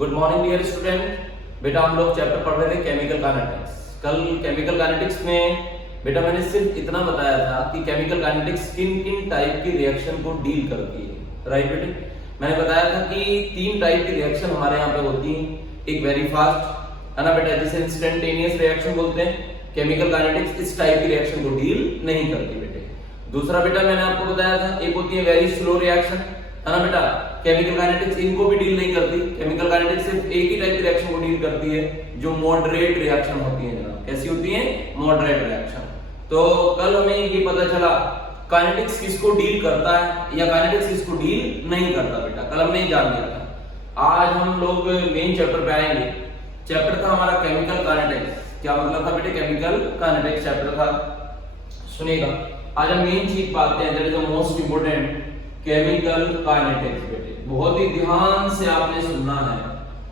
Good morning dear student. बेटा हम लोग चैप्टर पढ़ रहे थे केमिकल काइनेटिक्स। कल केमिकल काइनेटिक्स में बेटा मैंने सिर्फ इतना बताया था कि केमिकल काइनेटिक्स किन किन टाइप की रिएक्शन को डील करती है। राइट बेटे, मैंने बताया था कि 3 टाइप की रिएक्शन हमारे यहाँ पे होती है। एक वेरी फास्ट है ना बेटा, जिसे इंस्टेंटेनियस रिएक्शन बोलते हैं। केमिकल काइनेटिक्स इस टाइप की रिएक्शन को डील नहीं करती बेटे। दूसरा बेटा मैंने आपको बताया था एक होती है वेरी स्लो रिएक्शन, है ना बेटा। केमिकल काइनेटिक्स इनको भी डील नहीं करती। केमिकल काइनेटिक्स सिर्फ एक ही टाइप की रिएक्शन को डील करती है जो मॉडरेट रिएक्शन होती है जनाब। कैसी होती है? Moderate reaction. तो कल हमें ये पता चला काइनेटिक्स किसको डील करता है या काइनेटिक्स किसको डील नहीं करता बेटा। कल हमने जान लिया था। आज हम लोग मेन चैप्टर पे आएंगे। चैप्टर था हमारा केमिकल काइनेटिक्स। क्या मतलब था बेटे? केमिकल काइनेटिक्स चैप्टर था। सुनिएगा, आज हम मेन चीज पाते हैं, that is the most important, chemical kinetics बेटे। बहुत ही ध्यान से आपने सुनना है,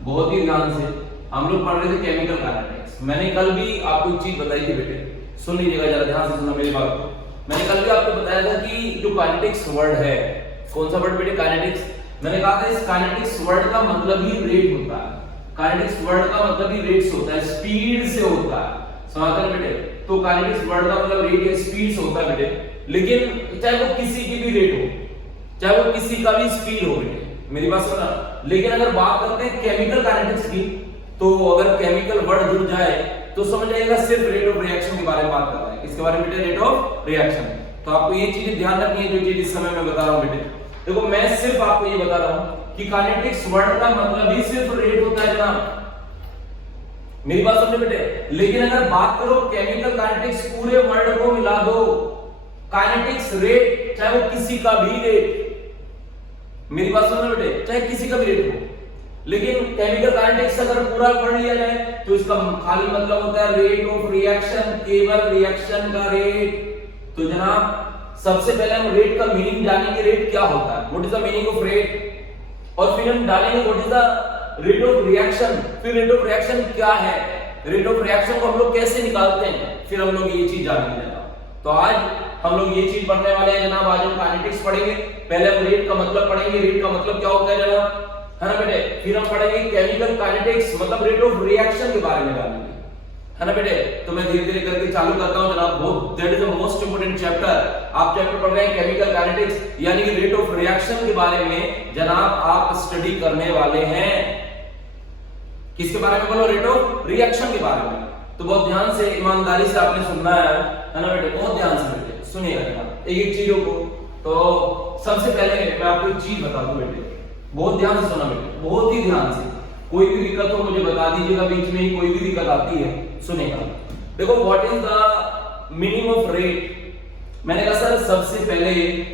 बहुत ही ध्यान से। हम लोग पढ़ रहे थे केमिकल काइनेटिक्स। मैंने कल भी आपको एक चीज बताई थी बेटे, सुन लीजिएगा जरा ध्यान से सुनना मेरी बात को। मैंने कल भी आपको बताया था कि जो काइनेटिक्स वर्ड है, कौन सा वर्ड बेटे? काइनेटिक्स। मैंने कहा था इस काइनेटिक्स वर्ड का मतलब ही रेट होता है। काइनेटिक्स वर्ड का मतलब ही रेट से होता है, स्पीड से होता है। समझते हैं बेटे? तो काइनेटिक्स वर्ड का मतलब रेट या स्पीड से होता है बेटे। लेकिन चाहे वो किसी की भी रेट हो, चाहे वो किसी का भी स्पीड हो बेटे, मेरी बात सुनना। लेकिन अगर बात करते हैं केमिकल काइनेटिक्स की, तो अगर केमिकल वर्ड जुड़ जाए तो समझ जाइएगा सिर्फ रेट ऑफ रिएक्शन के बारे में बात कर रहा है। किसके बारे में बेटे? Rate of reaction. तो आपको ये चीजें ध्यान रखनी है जो चीज इस समय मैं बता रहा हूं बेटे। देखो मैं सिर्फ आपको ये बता रहा हूं कि काइनेटिक्स वर्ड का मतलब ही सिर्फ रेट होता है जनाब। मेरी बात समझे बेटे। लेकिन अगर बात करो केमिकल काइनेटिक्स पूरे वर्ड को मिला दो, काइनेटिक्स रेट, चाहे वो किसी का भी रेट, मेरी बात सुनो बेटे, चाहे किसी का भी रेट हो। लेकिन केमिकल काइनेटिक्स अगर पूरा पढ़ लिया जाए तो इसका खाली मतलब होता है रेट ऑफ रिएक्शन, केवल रिएक्शन का रेट। तो जनाब सबसे पहले हम रेट का मीनिंग जानेंगे। रेट क्या होता है? What is the meaning of rate. और फिर हम डालेंगे what is the rate of reaction. फिर रेट ऑफ रिएक्शन क्या है, रेट ऑफ रिएक्शन को हम लोग कैसे निकालते हैं, फिर हम लोग ये चीज जानेंगे जनाब। तो आज हम लोग ये चीज पढ़ने वाले हैं जनाब। आज हम काइनेटिक्स पढ़ेंगे। पहले हम रेट का मतलब पढ़ेंगे, रेट का मतलब क्या होता है जनाब, है ना बेटे। फिर हम पढ़ेंगे केमिकल काइनेटिक्स मतलब रेट ऑफ रिएक्शन के बारे में जानेंगे, है ना बेटे। तो मैं धीरे धीरे करके चालू करता हूं जनाब। बहुत that is the most important chapter. आप चैप्टर पढ़ रहे हैं केमिकल काइनेटिक्स यानी कि रेट ऑफ रिएक्शन के बारे में जनाब आप स्टडी करने वाले हैं। किसके बारे में बोलो? रेट ऑफ रिएक्शन के बारे में। तो बहुत ध्यान से ईमानदारी से आपने सुनना है ना बेटे, बहुत ध्यान से बेटे सुनिएगा जनाब एक एक चीजों को। तो सबसे पहले मैं आपको एक चीज बता दूं बेटे, बहुत ध्यान से सुनना बेटे, बहुत ही ध्यान से। कोई भी दिक्कत हो मुझे बता दीजिएगा, बीच में ही कोई भी दिक्कत आती है सुनिएगा। देखो what is the meaning of rate. मैंने कहा सर सबसे पहले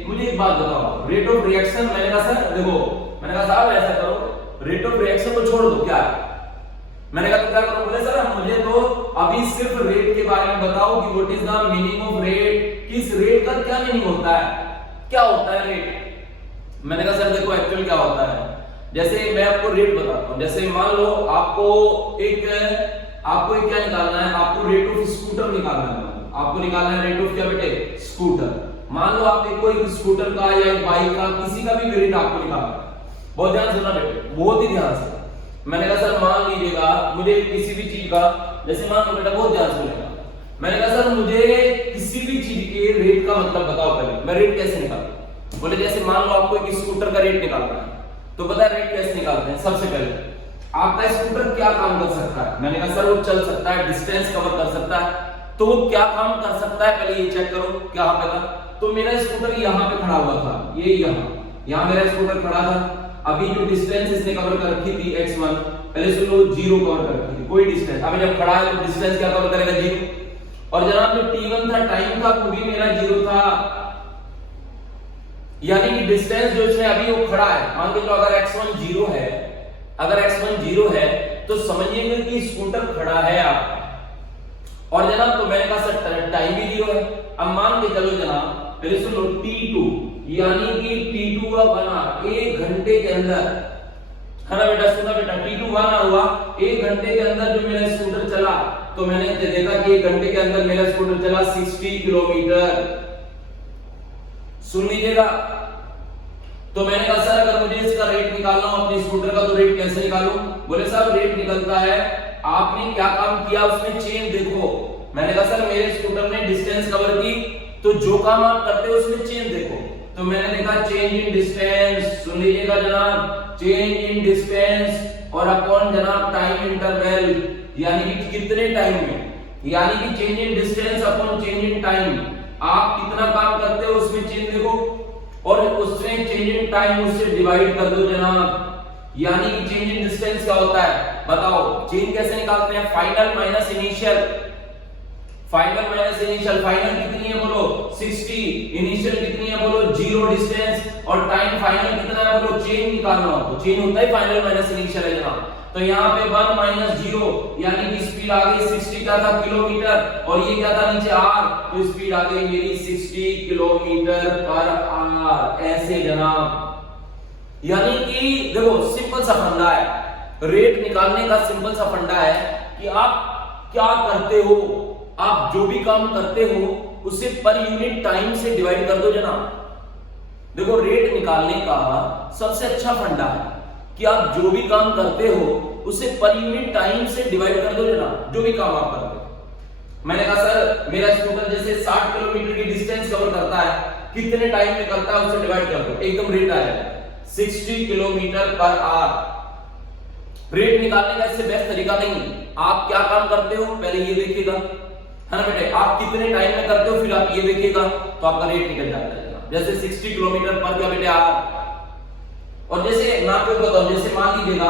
मुझे एक बात बताओ, रेट ऑफ रिएक्शन। मैंने कहा सर देखो, मैंने कहा साहब ऐसा करो, रेट ऑफ रिएक्शन को छोड़ दो। क्या मैंने कहा तो क्या करो? बोले सर मुझे तो अभी सिर्फ रेट के बारे में बताओ कि what is the meaning of rate. किस रेट का क्या मीनिंग होता है, क्या होता है रेट। मैंने कहा सर देखो एक्चुअल क्या होता है, जैसे मैं आपको रेट बताता हूं। जैसे मान लो आपको एक क्या निकालना है, आपको रेट ऑफ स्कूटर निकालना है। आपको निकालना है रेट ऑफ क्या बेटे? स्कूटर। मान लो आपको एक स्कूटर का या एक बाइक का किसी का भी रेट आपको निकालना है। बहुत ध्यान से सुनना बेटे, बहुत ही ध्यान से। मैंने कहा सर मान लीजिएगा मुझे किसी भी चीज का, जैसे मान लो बेटा बहुत ध्यान से सुनेगा। मैंने कहा सर मुझे किसी भी चीज के रेट का मतलब बताओ पहले, मैं रेट कैसे निकालूं। बोले जैसे मान लो आपको एक स्कूटर का रेट निकालना है, तो पता है रेट कैसे निकालते हैं? सबसे पहले आपका स्कूटर क्या काम कर सकता है। मैंने कहा सर वो चल सकता है, डिस्टेंस कवर कर सकता है। तो वो क्या काम कर सकता है पहले ये चेक करो क्या पे था। तो मेरा स्कूटर यहाँ पे खड़ा हुआ था, ये यहाँ मेरा स्कूटर खड़ा था। अभी जो डिस्टेंस इसने कवर कर रखी थी x1, पहले सुन लो 0 कवर कर रखी थी, कोई डिस्टेंस। अभी जब खड़ा है तो डिस्टेंस क्या कवर करेगा? 0। और जनाब जो t1 था, टाइम था, वो भी मेरा 0 था। यानी कि डिस्टेंस जो इसमें अभी वो खड़ा है, मान के चलो अगर x1 0 है, अगर x1 0 है तो समझिएगा कि स्कूटर खड़ा है आपका। और जनाब तो मैंने कहा सर टाइम भी 0 है। अब मान के चलो जनाब पहले सुन लो t2, यानी कि t2 का बना 1 घंटे के अंदर, है ना बेटा। सुना बेटा, t2 बना हुआ 1 घंटे के अंदर जो मेरा स्कूटर चला, तो मैंने देखा कि 1 घंटे के अंदर मेरा स्कूटर चला 60 किलोमीटर। सुन लीजिएगा। तो मैंने कहा सर अगर मुझे इसका इसका रेट निकालना हो अपने स्कूटर का, तो रेट कैसे निकालूं? बोले साहब रेट निकलता है आपने क्या काम किया उसमें चेंज देखो। मैंने कहा सर मेरे स्कूटर ने डिस्टेंस कवर की, तो जो काम आप करते हो उसमें चेंज देखो। तो मैंने देखा चेंज इन डिस्टेंस, सुन लीजिएगा जनाब, चेंज इन डिस्टेंस और अपॉन जनाब टाइम इंटरवल, यानी कि कितने टाइम में, यानी कि change in distance upon change in time, आप कितना काम करते हो उसमें चेंज देखो, और उसमें चेंज इन टाइम उससे डिवाइड कर दो जनाब। यानी कि चेंज इन डिस्टेंस क्या होता है बताओ, चेंज कैसे निकालते हैं? Final minus initial, final minus initial, final कितनी है बोलो 60, इनिशियल कितनी है बोलो 0 डिस्टेंस, और टाइम फाइनल कितना है बोलो, चेंज निकालना हो तो चेंज होता है फाइनल माइनस इनिशियल है जनाब। तो यहाँ पे 1 माइनस 0, यानी कि स्पीड आ गई 60 क्या था किलोमीटर, और ये क्या था नीचे r, तो स्पीड आ गई मेरी 60 किलोमीटर पर आवर, ऐसे जनाब। यानी कि देखो सिंपल सा फंडा है, रेट निकालने का सिंपल सा फंडा है कि आप क्या करते हो, आप जो भी काम करते हो उसे पर यूनिट टाइम से डिवाइड कर दो जनाब। देखो रेट निकालने का सबसे अच्छा फंडा है कि आप जो भी काम करते हो उसे पर यूनिट टाइम से डिवाइड कर दो जनाब, जो भी काम आप करते हो। मैंने कहा सर मेरा स्कूटर जैसे 60 किलोमीटर की डिस्टेंस कवर करता है, कितने टाइम में करता है उसे डिवाइड कर दो, एकदम रेट आएगा 60 किलोमीटर पर आवर। रेट निकालने का इससे बेस्ट तरीका नहीं, आप क्या काम करते हो पहले ये देखिएगा, है ना बेटे, आप कितने टाइम में करते हो फिर आप ये देखिएगा, तो आपका रेट निकल जाता है। जैसे 60 किलोमीटर पर क्या बेटे आवर, और जैसे मैं आपको बताऊं, जैसे मान लीजिएगा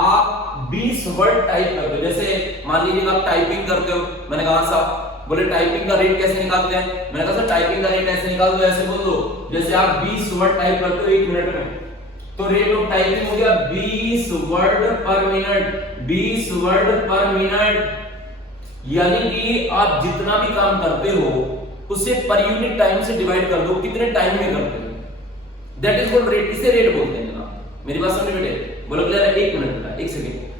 आप 20 वर्ड टाइप करते हो, जैसे मान लीजिएगा आप टाइपिंग करते हो, मैंने कहा साहब बोले टाइपिंग का रेट कैसे निकालते हैं, मैंने कहा सर टाइपिंग का रेट ऐसे निकाल दो, ऐसे बोल दो, जैसे आप 20 वर्ड टाइप करते हो 1 मिनट में, तो रेट ऑफ टाइपिंग हो गया 20 वर्ड पर मिनट, 20 वर्ड पर मिनट। यानी कि आप जितना भी काम करते हो उसे पर यूनिट टाइम से डिवाइड कर दो, कितने टाइम में करते हो, दैट इज कॉल्ड रेट, इसे रेट बोलते हैं जनाब। मेरी बात समझ बेटे, बोलो क्लियर है? 1 मिनट बेटा, 1 सेकंड।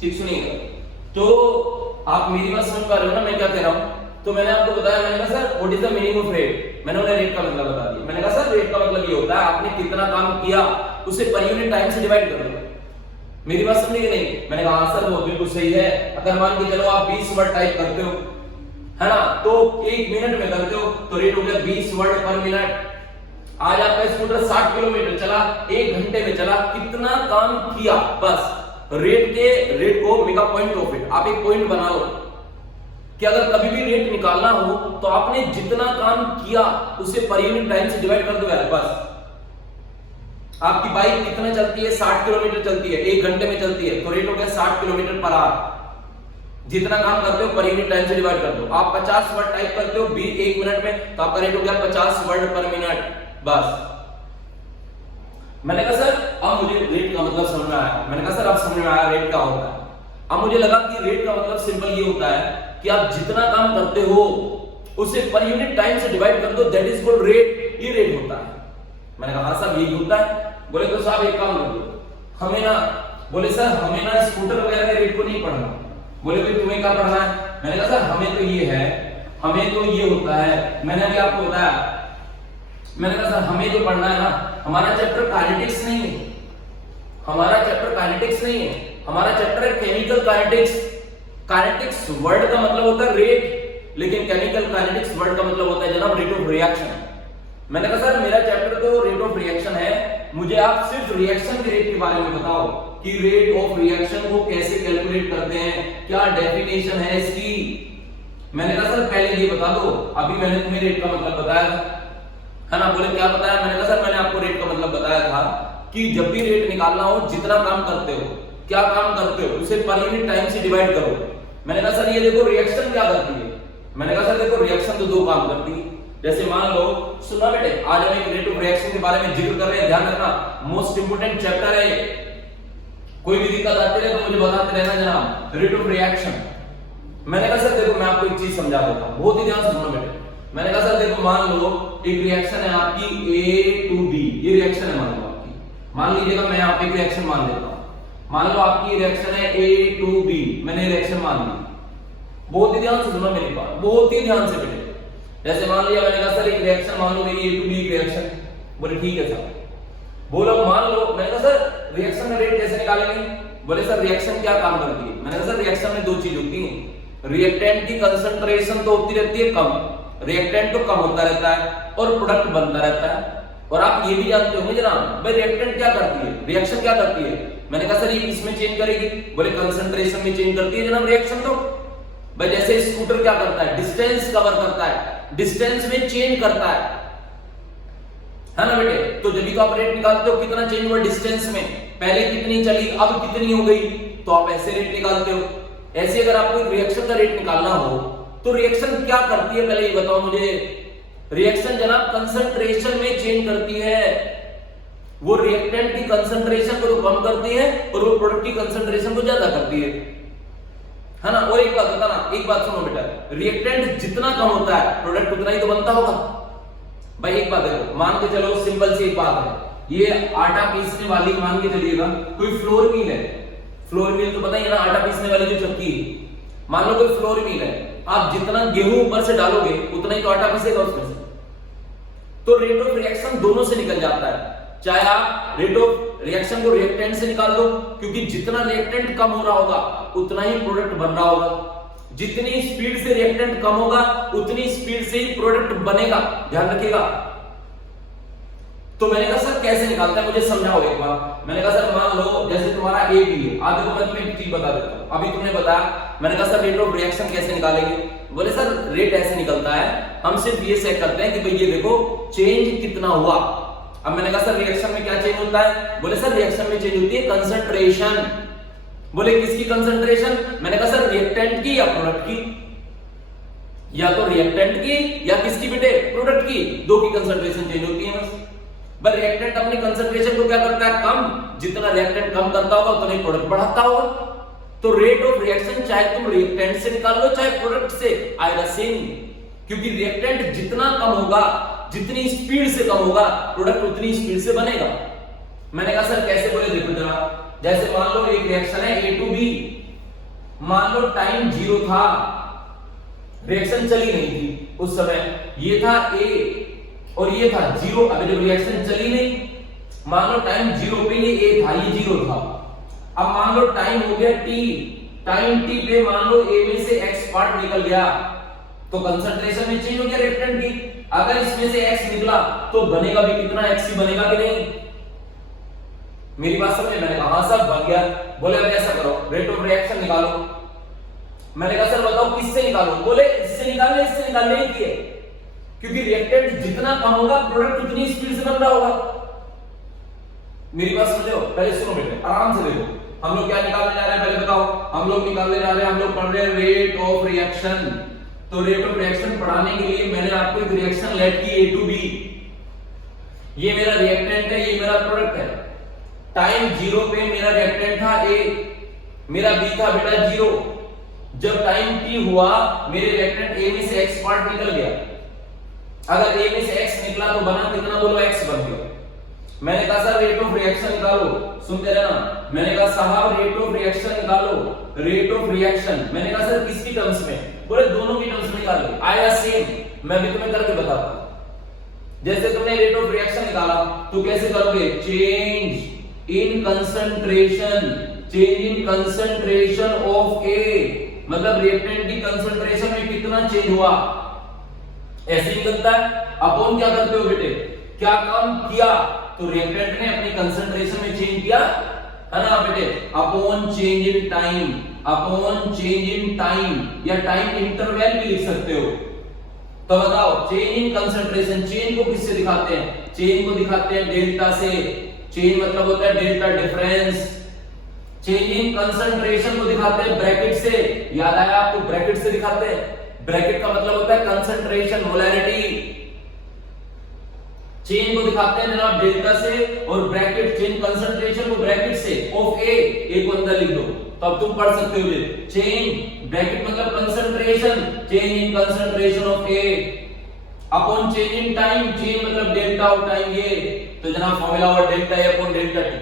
ठीक सुनिएगा, तो आप मेरी बात समझ पा रहे हो ना मैं क्या कह रहा हूं? तो मैंने आपको बताया, मैंने कहा sir what is the meaning of rate, मैंने उन्हें रेट का मतलब बता दिया। मैंने कहा सर रेट का मतलब ये होता है आपने कितना काम किया उसे पर यूनिट टाइम से डिवाइड कर दो। मेरी बात समझे कि नहीं? मैंने कहा हाँ सर वो बिल्कुल सही है। अगर मान के चलो आप 20 वर्ड टाइप करते हो, है ना, तो 1 मिनट में करते हो तो रेट हो गया 20 वर्ड पर मिनट। आज आपका स्कूटर 60 किलोमीटर चला, 1 घंटे में चला, कितना काम किया, बस रेट को make a point of it, आप एक पॉइंट बना लो कि अगर कभी भी रेट निकालना हो तो आपने जितना काम किया उसे पर यूनिट टाइम से डिवाइड कर दो यार, बस। आपकी बाइक कितना चलती है? 60 किलोमीटर चलती है, 1 घंटे में चलती है, तो रेट हो गया 60 किलोमीटर पर आवर। जितना काम करते हो पर यूनिट टाइम से डिवाइड कर दो। आप 50 वर्ड टाइप करते हो 1 मिनट में, तो आपका रेट हो गया 50 वर्ड पर मिनट, बस। मैंने कहा सर अब मुझे रेट का मतलब समझ में आया। मैंने कहा सर अब समझ में आया रेट क्या होता है। अब मुझे लगा कि रेट का मतलब सिंपल ये होता है कि आप जितना काम करते हो उसे पर यूनिट टाइम से डिवाइड कर दो, दैट इज कॉल्ड रेट, ये रेट होता है। मैंने कहा हाँ साहब यही होता है। बोले तो साहब एक काम करो, हमें ना, बोले सर हमें ना स्कूटर वगैरह के रेट को नहीं पढ़ना। बोले भाई तुम्हें क्या पढ़ना है? मैंने कहा सर हमें तो ये है, हमें तो ये होता है, मैंने अभी आपको बताया। मैंने कहा सर हमें जो पढ़ना है ना, हमारा चैप्टर काइनेटिक्स नहीं है, हमारा चैप्टर काइनेटिक्स नहीं है, हमारा चैप्टर है केमिकल काइनेटिक्स। काइनेटिक्स वर्ड का मतलब होता है रेट, लेकिन केमिकल काइनेटिक्स वर्ड का मतलब होता है जनाब रेट ऑफ रिएक्शन। मैंने कहा सर मेरा चैप्टर तो रेट ऑफ रिएक्शन है, मुझे आप सिर्फ रिएक्शन के रेट के बारे में बताओ कि रेट ऑफ रिएक्शन को कैसे कैलकुलेट करते हैं, क्या डेफिनेशन है इसकी। मैंने कहा सर पहले ये बता दो, अभी मैंने तुम्हें रेट का मतलब बताया था, है ना। बोले क्या बताया? मैंने कहा सर मैंने आपको रेट का मतलब बताया था कि जब भी रेट निकालना हो, जितना काम करते हो, क्या काम करते हो, उसे पर यूनिट टाइम से डिवाइड करो। मैंने कहा सर ये देखो रिएक्शन क्या करती है। मैंने कहा सर देखो रिएक्शन तो 2 काम करती है। जैसे मान लो, सुना बेटे, आज हम एक रेट ऑफ रिएक्शन के बारे में जिक्र कर रहे हैं, ध्यान रखना, मोस्ट इंपोर्टेंट चैप्टर है। कोई भी दिक्कत आती है तो मुझे बताते रहना जनाब, रेट ऑफ रिएक्शन। मैंने कहा सर देखो मैं आपको एक चीज समझा देता हूं, बहुत ही ध्यान से सुनो बेटे। मैंने कहा सर देखो मान लो एक रिएक्शन है आपकी A to B, ये रिएक्शन है मान लो आपकी, मान लीजिएगा मैं यहाँ पे एक रिएक्शन मान लेता हूं। मान लो आपकी रिएक्शन है A to B, मैंने रिएक्शन मान ली। बहुत ही ध्यान से सुनो मेरी बात, बहुत ही ध्यान से बेटे। जैसे मान लिया मैंने कहा सर एक रिएक्शन मान लो मेरी ए टू बी रिएक्शन, बोले ठीक है सर। बोलो मान लो, मैंने कहा सर रिएक्शन का रेट कैसे निकालेंगे, बोले सर रिएक्शन क्या काम करती है, मैंने कहा सर रिएक्शन में दो चीज होती है, रिएक्टेंट की कंसंट्रेशन तो होती रहती है कम, रिएक्टेंट तो कम होता रहता है और प्रोडक्ट बनता रहता है। और आप ये भी जानते होंगे जनाब भाई रिएक्टेंट क्या करती है, रिएक्शन क्या करती है, मैंने कहा सर ये किसमें चेंज करेगी, बोले कंसंट्रेशन में चेंज करती है जनाब रिएक्शन। तो भाई जैसे स्कूटर क्या करता है, डिस्टेंस कवर करता है, डिस्टेंस में चेंज करता है ना बेटे। तो जब भी तो आप रेट निकालते हो कितना चेंज हुआ डिस्टेंस में, पहले कितनी चली अब कितनी हो गई, तो आप ऐसे रेट निकालते हो। ऐसे अगर आपको एक रिएक्शन का रेट निकालना हो तो रिएक्शन क्या करती है पहले ये बताओ मुझे। रिएक्शन जनाब कंसंट्रेशन में चेंज करती है, वो रिएक्टेंट की कंसंट्रेशन को तो कम करती है और वो प्रोडक्ट की कंसंट्रेशन को ज्यादा करती है ना। और एक बात बताना, एक बात सुनो बेटा, रिएक्टेंट जितना कम होता है प्रोडक्ट उतना ही तो बनता होगा। भाई एक बात देखो, मान के चलो सिंपल सी एक बात है, ये आटा पीसने वाली मान के चलिएगा कोई फ्लोर मिल है, फ्लोर मिल तो पता ही है ना, आटा पीसने वाली जो चक्की है, मान लो कोई फ्लोर मिल है, आप जितना गेहूं ऊपर से डालोगे उतना ही तो आटा पीसेगा उसमें से। तो रेट ऑफ रिएक्शन दोनों से निकल जाता है, चाहे आप रेट ऑफ रिएक्शन को रिएक्टेंट से निकाल दो, क्योंकि जितना रिएक्टेंट कम हो रहा होगा उतना ही प्रोडक्ट बन रहा होगा, जितनी स्पीड से रिएक्टेंट कम होगा उतनी स्पीड से ही प्रोडक्ट बनेगा, ध्यान रखिएगा। तो मैंने कहा सर कैसे निकालते हैं मुझे समझाओ एक बार। मैंने कहा सर मान लो जैसे तुम्हारा ए बी है, आज देखो मैं तुम्हें एक चीज बता देता हूं, अभी तुमने बताया, मैंने कहा सर रेट ऑफ रिएक्शन कैसे निकालेंगे, बोले सर रेट ऐसे निकलता है, हम सिर्फ ये चेक करते हैं कि भाई ये देखो चेंज कितना हुआ। अब मैंने कहा सर रिएक्शन में क्या चेंज होता है, बोले सर रिएक्शन में चेंज होती है कंसंट्रेशन। बोले किसकी कंसंट्रेशन, मैंने कहा सर रिएक्टेंट की या प्रोडक्ट की, या तो रिएक्टेंट की या किसकी बेटे, प्रोडक्ट की, दो की कंसंट्रेशन चेंज होती है बस। बट रिएक्टेंट अपनी कंसंट्रेशन को क्या करता है, कम, जितना रिएक्टेंट कम करता होगा उतना ही प्रोडक्ट बढ़ाता होगा। तो रेट ऑफ रिएक्शन चाहे तुम रिएक्टेंट से निकाल लो चाहे प्रोडक्ट से, आएगा सेम, क्योंकि रिएक्टेंट जितना कम होगा, जितनी स्पीड से कम होगा, प्रोडक्ट उतनी स्पीड से बनेगा। मैंने कहा सर कैसे, बोले देखो जरा, जैसे मान लो एक रिएक्शन है ए टू बी, मान लो टाइम 0 था, रिएक्शन चली नहीं थी उस समय, ये था ए और ये था 0। अभी जब रिएक्शन चली नहीं, मान लो टाइम 0 पे ये ए था, ये 0 था, अब मान लो टाइम हो गया t, टाइम t पे मान लो a में से x पार्ट निकल गया, तो कंसंट्रेशन में चेंज हो गया रिएक्टेंट की। अगर इसमें से x निकला तो बनेगा भी कितना, x ही बनेगा कि नहीं, मेरी बात समझे। मैंने कहा हाँ सब बन गया। बोले अब ऐसा करो रेट ऑफ रिएक्शन निकालो। मैंने कहा सर बताओ किससे निकालो, बोले इससे निकालने, इससे निकालने ही किए, क्योंकि रिएक्टेंट जितना कम होगा प्रोडक्ट उतनी स्पीड से बन रहा होगा। मेरी बात समझो, पहले सुनो बेटे आराम से देखो, हम लोग क्या निकालने जा रहे हैं पहले बताओ। हम लोग निकालने जा रहे हैं, हम लोग पढ़ रहे हैं रेट ऑफ रिएक्शन। तो रेट ऑफ रिएक्शन पढ़ाने के लिए मैंने आपको एक रिएक्शन लेट की ए टू बी, ये मेरा रिएक्टेंट है, ये मेरा प्रोडक्ट है। टाइम 0 पे मेरा रिएक्टेंट था ए, मेरा बी था बेटा 0। जब टाइम t हुआ मेरे रिएक्टेंट ए में से x पार्ट निकल गया, अगर a में से x निकला तो बना कितना, बोलो x बन गया। मैंने कहा सर रेट ऑफ रिएक्शन निकालो, सुनते रहना। मैंने कहा साहब रेट ऑफ रिएक्शन निकालो, रेट ऑफ रिएक्शन। मैंने कहा सर किसकी टर्म्स में, बोले दोनों की टर्म्स में निकालो, आया सेम। मैं भी तुम्हें करके बताता हूं। जैसे तुमने रेट ऑफ रिएक्शन निकाला तो कैसे करोगे, change in concentration, change in concentration of A, मतलब रिएक्टेंट की कंसंट्रेशन में कितना चेंज हुआ, ऐसे निकलता है। अपॉन क्या करते हो बेटे, क्या कम किया तो रिएक्टेंट ने अपनी कंसंट्रेशन में चेंज किया, है ना बेटे, upon change in time, upon change in time, या टाइम इंटरवल भी लिख सकते हो। तो बताओ चेंज इन कंसंट्रेशन, चेंज को किससे दिखाते हैं, चेंज को दिखाते हैं डेल्टा से। चेंज मतलब होता है delta difference. Change in concentration को दिखाते हैं ब्रैकेट से, याद आया आपको, ब्रैकेट से दिखाते हैं। ब्रैकेट का मतलब होता है कंसंट्रेशन, मोलैरिटी। चेन को दिखाते हैं जनाब डेल्टा से, और ब्रैकेट चेन कंसंट्रेशन को ब्रैकेट से ऑफ ए को अंदर लिख दो, तो अब तुम पढ़ सकते हो। चेन ब्रैकेट मतलब concentration, chain in concentration of A upon chain in time, chain मतलब डेल्टा ऑफ टाइम ये, तो जनाब फॉर्मूला और delta A upon delta T,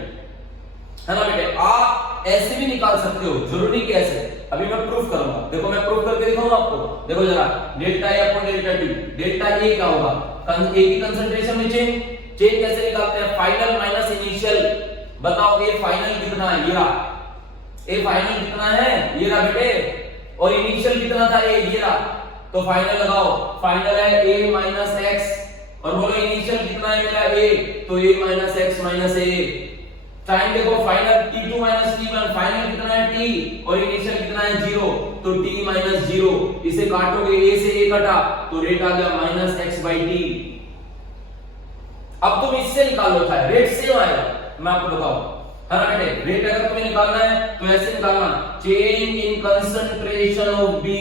है ना बेटे। आप ऐसे भी निकाल सकते हो, जरूरी कि ऐसे। अभी मैं प्रूफ करूंगा, देखो मैं प्रूफ करके दिखाऊंगा आपको। देखो जरा, delta A upon delta T, delta A क्या होगा, ए की कंसंट्रेशन में चेंज कैसे निकालते हैं, फाइनल माइनस इनिशियल। बताओ ये फाइनल कितना है, ये रहा, ए फाइनल कितना है, ये रहा बेटे, और इनिशियल कितना था, ए ये रहा। तो फाइनल लगाओ, फाइनल है a माइनस एक्स, और बोलो इनिशियल कितना है मेरा a, तो a minus x minus a। Time देखो, final t2 minus t1, final कितना है t, और इनिशियल कितना है 0, तो t माइनस 0। इसे काटोगे, a से a कटा, तो रेट आ गया माइनस एक्स बाई टी। अब तुम इससे निकालो, था रेट सेम आएगा, मैं आपको बताऊं। है ना बेटे, रेट अगर तुम्हें निकालना है तो ऐसे निकालना, change in concentration of B,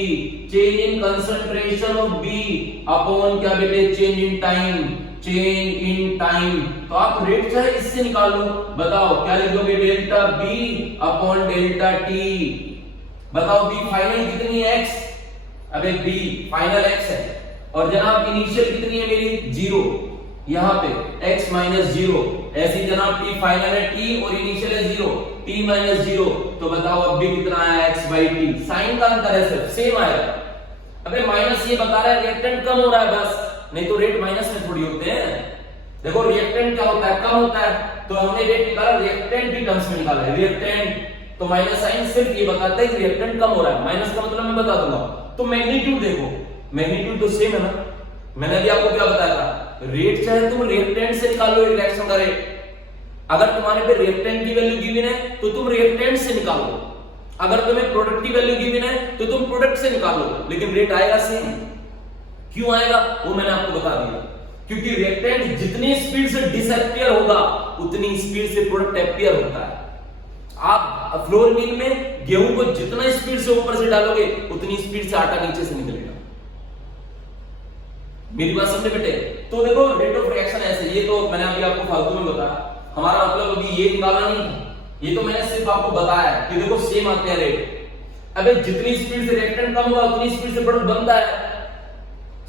change in concentration of B upon क्या बेटे, change in time, change in time. तो आप रेट चाहे इससे निकाल लो। बताओ क्या लिखोगे, delta B upon delta T. बताओ बी फाइनल कितनी है, एक्स, अबे बी फाइनल एक्स है, और जनाब इनिशियल कितनी है मेरी, 0, यहाँ पे x माइनस 0। ऐसी जनाब t फाइनल है t, और इनिशियल है 0, t माइनस 0। तो बताओ अब भी कितना आया, x बाई टी। साइन का अंतर है, सिर्फ सेम आएगा। अबे माइनस ये बता रहा है रिएक्टेंट कम हो रहा है बस, नहीं तो रेट माइनस में थोड़ी होते हैं। देखो रिएक्टेंट क्या होता है, कम होता है, तो हमने रेट निकाला रिएक्टेंट की टर्म्स में निकाला है, रिएक्टेंट। तो माइनस साइन सिर्फ ये बताता है कि रिएक्टेंट कम हो रहा है, माइनस का मतलब मैं बता दूंगा। तो मैग्नीट्यूड देखो, मैग्नीट्यूड तो सेम है ना, मैंने अभी आपको क्या बताया था, रेट चाहे तुम रिएक्टेंट से निकाल लो रिएक्शन का रेट। अगर तुम्हारे पे रिएक्टेंट की वैल्यू गिवन है तो तुम रिएक्टेंट से निकालो, अगर तुम्हें प्रोडक्ट की वैल्यू गिवन है तो तुम प्रोडक्ट से निकालो, लेकिन रेट आएगा सेम। क्यों आएगा वो मैंने आपको बता दिया, क्योंकि रिएक्टेंट जितनी स्पीड से डिसअपियर होगा उतनी स्पीड से प्रोडक्ट अपीयर होता है। आप फ्लोर मिल में गेहूं को जितना स्पीड से ऊपर से डालोगे उतनी स्पीड से आटा नीचे से निकलेगा। मेरी बात समझे बेटे? तो देखो रेट ऑफ रिएक्शन ऐसे, ये तो मैंने अभी आपको फालतू में बताया, हमारा मतलब अभी ये निकालना नहीं था, ये तो मैंने सिर्फ आपको बताया कि देखो सेम आते हैं रेट। अबे जितनी स्पीड से रिएक्टेंट कम होगा उतनी स्पीड से प्रोडक्ट बनता है,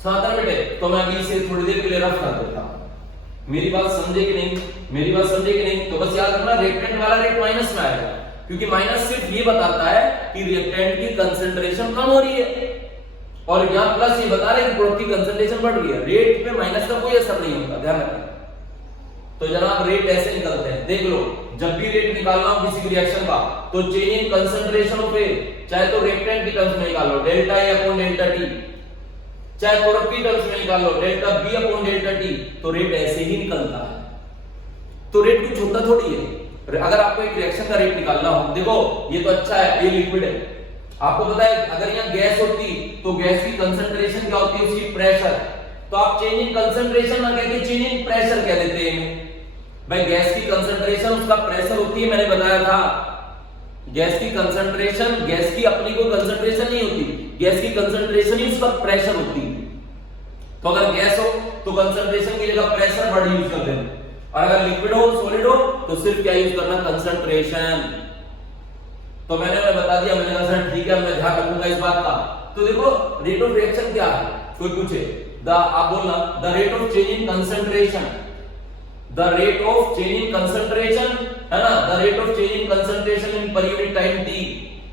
समझता है बेटे? तो मैं अभी इसे थोड़ी देर के लिए रफ कर देता हूं। मेरी बात समझे कि नहीं, मेरी बात समझे कि नहीं? तो बस याद रखना रिएक्टेंट वाला रेट माइनस में आएगा, क्योंकि माइनस सिर्फ ये बताता है कि रिएक्टेंट की कंसंट्रेशन कम हो रही है, और यहाँ प्लस ये बता रहे हैं कि प्रोडक्ट की कंसंट्रेशन बढ़ रही है। रेट पे माइनस का कोई असर नहीं होता, ध्यान रखना। तो जनाब रेट ऐसे निकलते हैं, देख लो, जब भी रेट निकालना हो किसी रिएक्शन का तो change in concentration of A, चाहे तो रिएक्टेंट की टर्म्स में निकालो delta A upon delta T, चाहे प्रोडक्ट की टर्म्स में निकालो delta B upon delta T, तो रेट ऐसे ही निकलता है। तो रेट कुछ होता थोड़ी है। अगर आपको एक रिएक्शन का रेट निकालना हो, देखो ये तो अच्छा है, ये लिक्विड है, आपको पता है अगर यहाँ गैस होती तो गैस की कंसंट्रेशन क्या होती है, उसकी प्रेशर। तो आप चेंज इन कंसंट्रेशन ना कहके चेंज इन प्रेशर कह देते हैं भाई। गैस की कंसंट्रेशन उसका प्रेशर होती है, मैंने बताया था। गैस की कंसंट्रेशन, गैस की अपनी कोई कंसंट्रेशन नहीं होती, गैस की कंसंट्रेशन ही उसका प्रेशर होती है। तो अगर गैस हो तो कंसंट्रेशन की जगह प्रेशर वर्ड यूज कर देना, और अगर लिक्विड हो सॉलिड हो तो सिर्फ क्या यूज करना, कंसंट्रेशन। तो मैंने बता दिया, मैंने कहा सर ठीक है मैं ध्यान रखूंगा इस बात का। तो देखो रेट ऑफ रिएक्शन क्या है, कोई पूछे आप बोलना the rate of change in concentration, the rate of change in concentration, है ना, the rate of change in concentration in per unit time T.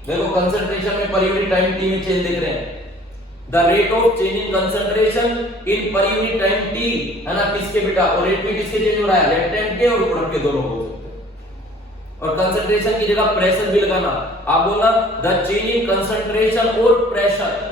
देखो कंसंट्रेशन में पर यूनिट टाइम टी में चेंज देख रहे हैं, the rate of change in concentration in per unit time T, है ना, किसके बेटा, और रेट में किसके चेंज हो रहा है, रिएक्टेंट के और प्रोडक्ट के दोनों को। और कंसंट्रेशन की जगह प्रेशर भी लगाना, आप बोलना द चेंज इन कंसंट्रेशन और pressure,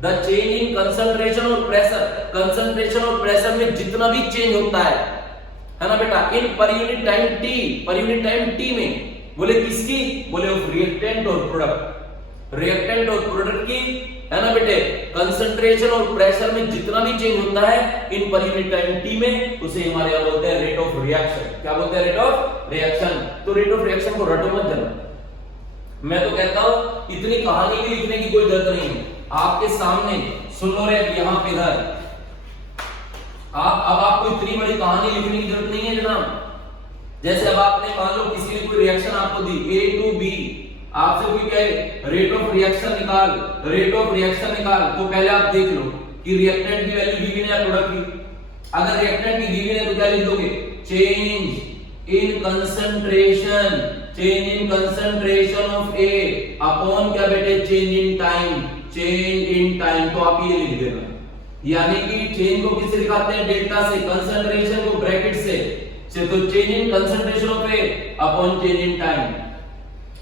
the change in concentration और प्रेशर, कंसंट्रेशन और प्रेशर में जितना भी चेंज होता है ना बेटा, in per unit time t, per unit time t में, बोले किसकी, बोले ऑफ रिएक्टेंट और प्रोडक्ट, रिएक्टेंट और प्रोडक्ट की, है ना बेटे, कंसंट्रेशन और प्रेशर में जितना भी चेंज होता है इन पर यूनिट टाइम टी में, उसे हमारे यहाँ बोलते हैं रेट ऑफ रिएक्शन। क्या बोलते हैं, रेट ऑफ रिएक्शन। तो रेट ऑफ रिएक्शन को रटो मत जाना, मैं तो कहता हूं इतनी कहानी भी लिखने की कोई जरूरत नहीं है, आपके सामने सुन लो रे, यहाँ पे इधर अब आपको इतनी बड़ी कहानी लिखने की जरूरत नहीं है जनाब। जैसे अब आपने मान लो किसी ने कोई रिएक्शन आपको दी A to B, आपसे कोई कहे रेट ऑफ रिएक्शन निकाल, रेट ऑफ रिएक्शन निकाल, तो पहले आप देख लो कि रिएक्टेंट की वैल्यू गिवन है प्रोडक्ट की। अगर रिएक्टेंट की गिवन है तो क्या लिख दोगे, change in concentration change in concentration of A upon क्या बेटे change in time, change in time. तो आप ये लिख देना, यानी कि चेंज को किससे दिखाते हैं, डेल्टा से, कंसंट्रेशन को ब्रैकेट से, तो change in concentration of A upon change in time.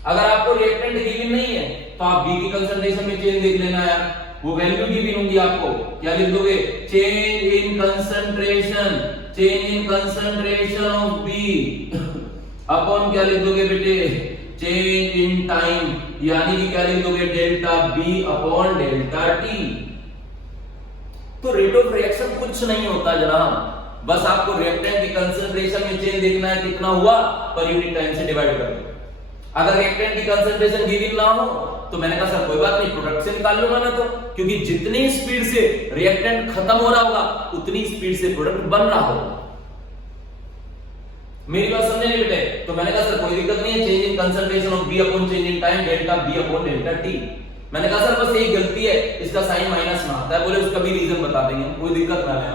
अगर आपको रिएक्टेंट गिवन नहीं है तो आप बी की कंसंट्रेशन में चेंज देख लेना है, वो वैल्यू गिवन होंगी आपको, क्या लिख दोगे, change in concentration, change in concentration of B upon क्या लिख दोगे बेटे, चेंज इन टाइम, यानी कि क्या लिख दोगे, delta B upon delta T. तो रेट ऑफ रिएक्शन कुछ नहीं होता जनाब, बस आपको रिएक्टेंट की कंसंट्रेशन में चेंज देखना है, कितना हुआ पर यूनिट टाइम से डिवाइड कर दो। अगर रिएक्टेंट की कंसंट्रेशन गिवन ना हो तो मैंने कहा सर कोई बात नहीं, प्रोडक्ट से निकाल लूंगा मैं तो, क्योंकि जितनी स्पीड से रिएक्टेंट खत्म हो रहा होगा उतनी स्पीड से प्रोडक्ट बन रहा होगा। मेरी बात समझे नहीं बेटे? तो मैंने कहा सर कोई दिक्कत नहीं है, change in concentration of B upon change in time, delta B upon delta T. मैंने कहा सर बस एक गलती है, इसका साइन माइनस में आता है। बोले उसका भी रीजन बता देंगे, कोई दिक्कत ना है।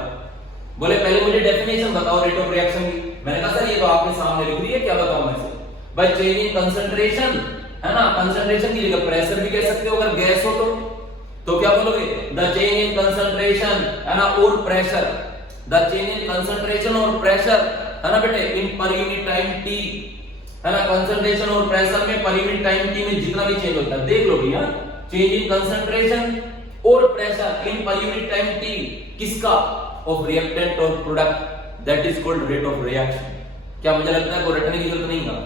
बोले पहले मुझे डेफिनेशन बताओ रेट ऑफ रिएक्शन की। मैंने कहा सर ये तो आपने सामने लिख दी है, क्या बताऊं मैं? भाई चेंज इन कंसंट्रेशन है ना, कंसंट्रेशन की जगह प्रेशर भी कह सकते हो अगर गैस हो तो क्या बोलोगे, द चेंज इन कंसंट्रेशन है ना और pressure, the change in concentration और प्रेशर है ना बेटे इन पर यूनिट टाइम टी, है ना, कंसंट्रेशन और प्रेशर में पर यूनिट टाइम टी में जितना भी चेंज होता है देख लो भैया, चेंज इन कंसंट्रेशन और pressure in per unit time T किसका, ऑफ रिएक्टेंट और product, that is called rate of reaction. क्या मुझे लगता है कोई रटने की जरूरत नहीं है,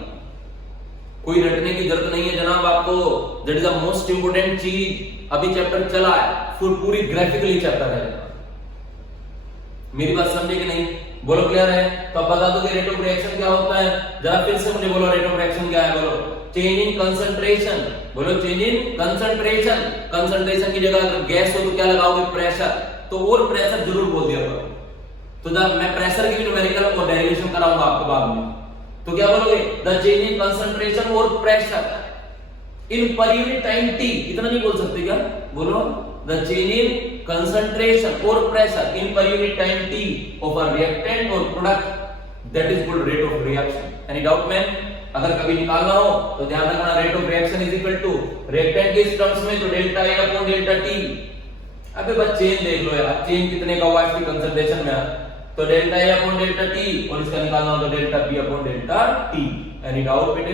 कोई रटने की जरूरत नहीं है जनाब आपको। That is the most important चीज। अभी चैप्टर चला है, फिर पूरी ग्राफिकली चैप्टर है। मेरी बात समझे कि नहीं? बोलो क्लियर है? तो अब बता दो कि रेट ऑफ रिएक्शन क्या होता है, जरा फिर से मुझे बोलो रेट ऑफ रिएक्शन क्या है। बोलो चेंज इन कंसंट्रेशन, बोलो चेंज इन कंसंट्रेशन, कंसंट्रेशन की जगह अगर गैस हो तो क्या लगाओगे, प्रेशर, तो और प्रेशर जरूर बोल दिया करो। तो जब मैं प्रेशर की भी न्यूमेरिकल और डेरिवेशन कराऊंगा आपको बाद में, तो क्या बोलोगे, द चेंज इन कंसंट्रेशन और pressure in per unit time T, इतना नहीं बोल सकते क्या? बोलो द चेंज इन कंसंट्रेशन और pressure in per unit time t of a reactant और product, that is called rate of reaction. Any doubt में? अगर कभी निकालना हो तो ध्यान रखना, rate of reaction is equal to reactant के टर्म्स में तो delta A upon delta t. अबे बस चेन देख लो यार, चेन कितने का हुआ इसकी कंसंट्रेशन में, तो delta A upon delta T, और इसका निकालना हो तो delta B upon delta T. Any doubt बेटे?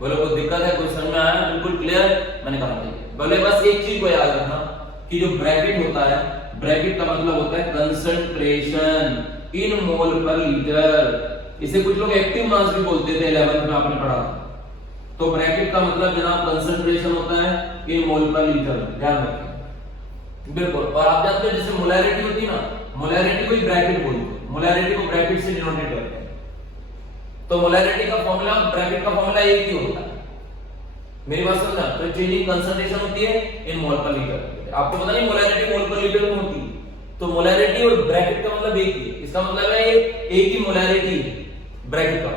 बोलो कोई दिक्कत है, कोई समझ में आया? बिल्कुल क्लियर? मैंने कहा था बोले बस एक चीज को याद रखना कि जो ब्रैकेट होता है, ब्रैकेट का मतलब होता है कंसंट्रेशन इन मोल पर लीटर। इसे कुछ लोग एक्टिव मास भी बोलते थे, 11th में आपने पढ़ा था। तो ब्रैकेट का मतलब जनाब कंसंट्रेशन होता है इन मोल पर लीटर, ध्यान रखें। बिल्कुल। और आप जानते हो जैसे मोलैरिटी होती है ना, मोलैरिटी को ही ब्रैकेट बोलते हैं, मोलैरिटी को ब्रैकेट से डिनोटेट करते हैं। तो मोलैरिटी का फॉर्मूला, ब्रैकेट का फॉर्मूला एक ही होता है। मेरी बात समझना? तो चेंज इन कंसंट्रेशन होती है इन मोल पर लीटर। आपको पता नहीं मोलैरिटी मोल पर लीटर में होती है, तो मोलैरिटी और ब्रैकेट का मतलब एक ही, इसका मतलब है एक ही मोलैरिटी ब्रैकेट का।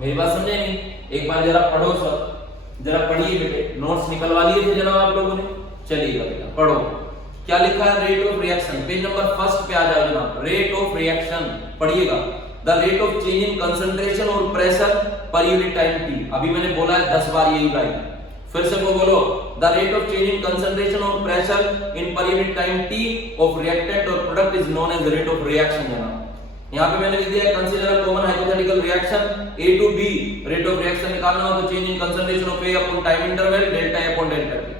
मेरी बात समझे नहीं? एक बार जरा पढ़ो सब, जरा पढ़िए बेटे, नोट्स निकलवा लिए थे जनाब आप लोगों ने, चलिएगा बेटा पढ़ो। क्या लिखा है? Rate of reaction, page number 1 पे आ जाओ जनाब। रेट ऑफ रिएक्शन पढ़िएगा, the rate of change in concentration और pressure per unit time t. अभी मैंने बोला है 10 बार यही लाइन, फिर से वो बोलो, the rate of change in concentration और pressure in per unit time t of reactant और product is known as rate of reaction. जनाब यहाँ पे मैंने लिख दिया है, consider a common hypothetical reaction A to B, rate of reaction निकालना हो तो change in concentration of A upon time interval delta A upon delta T,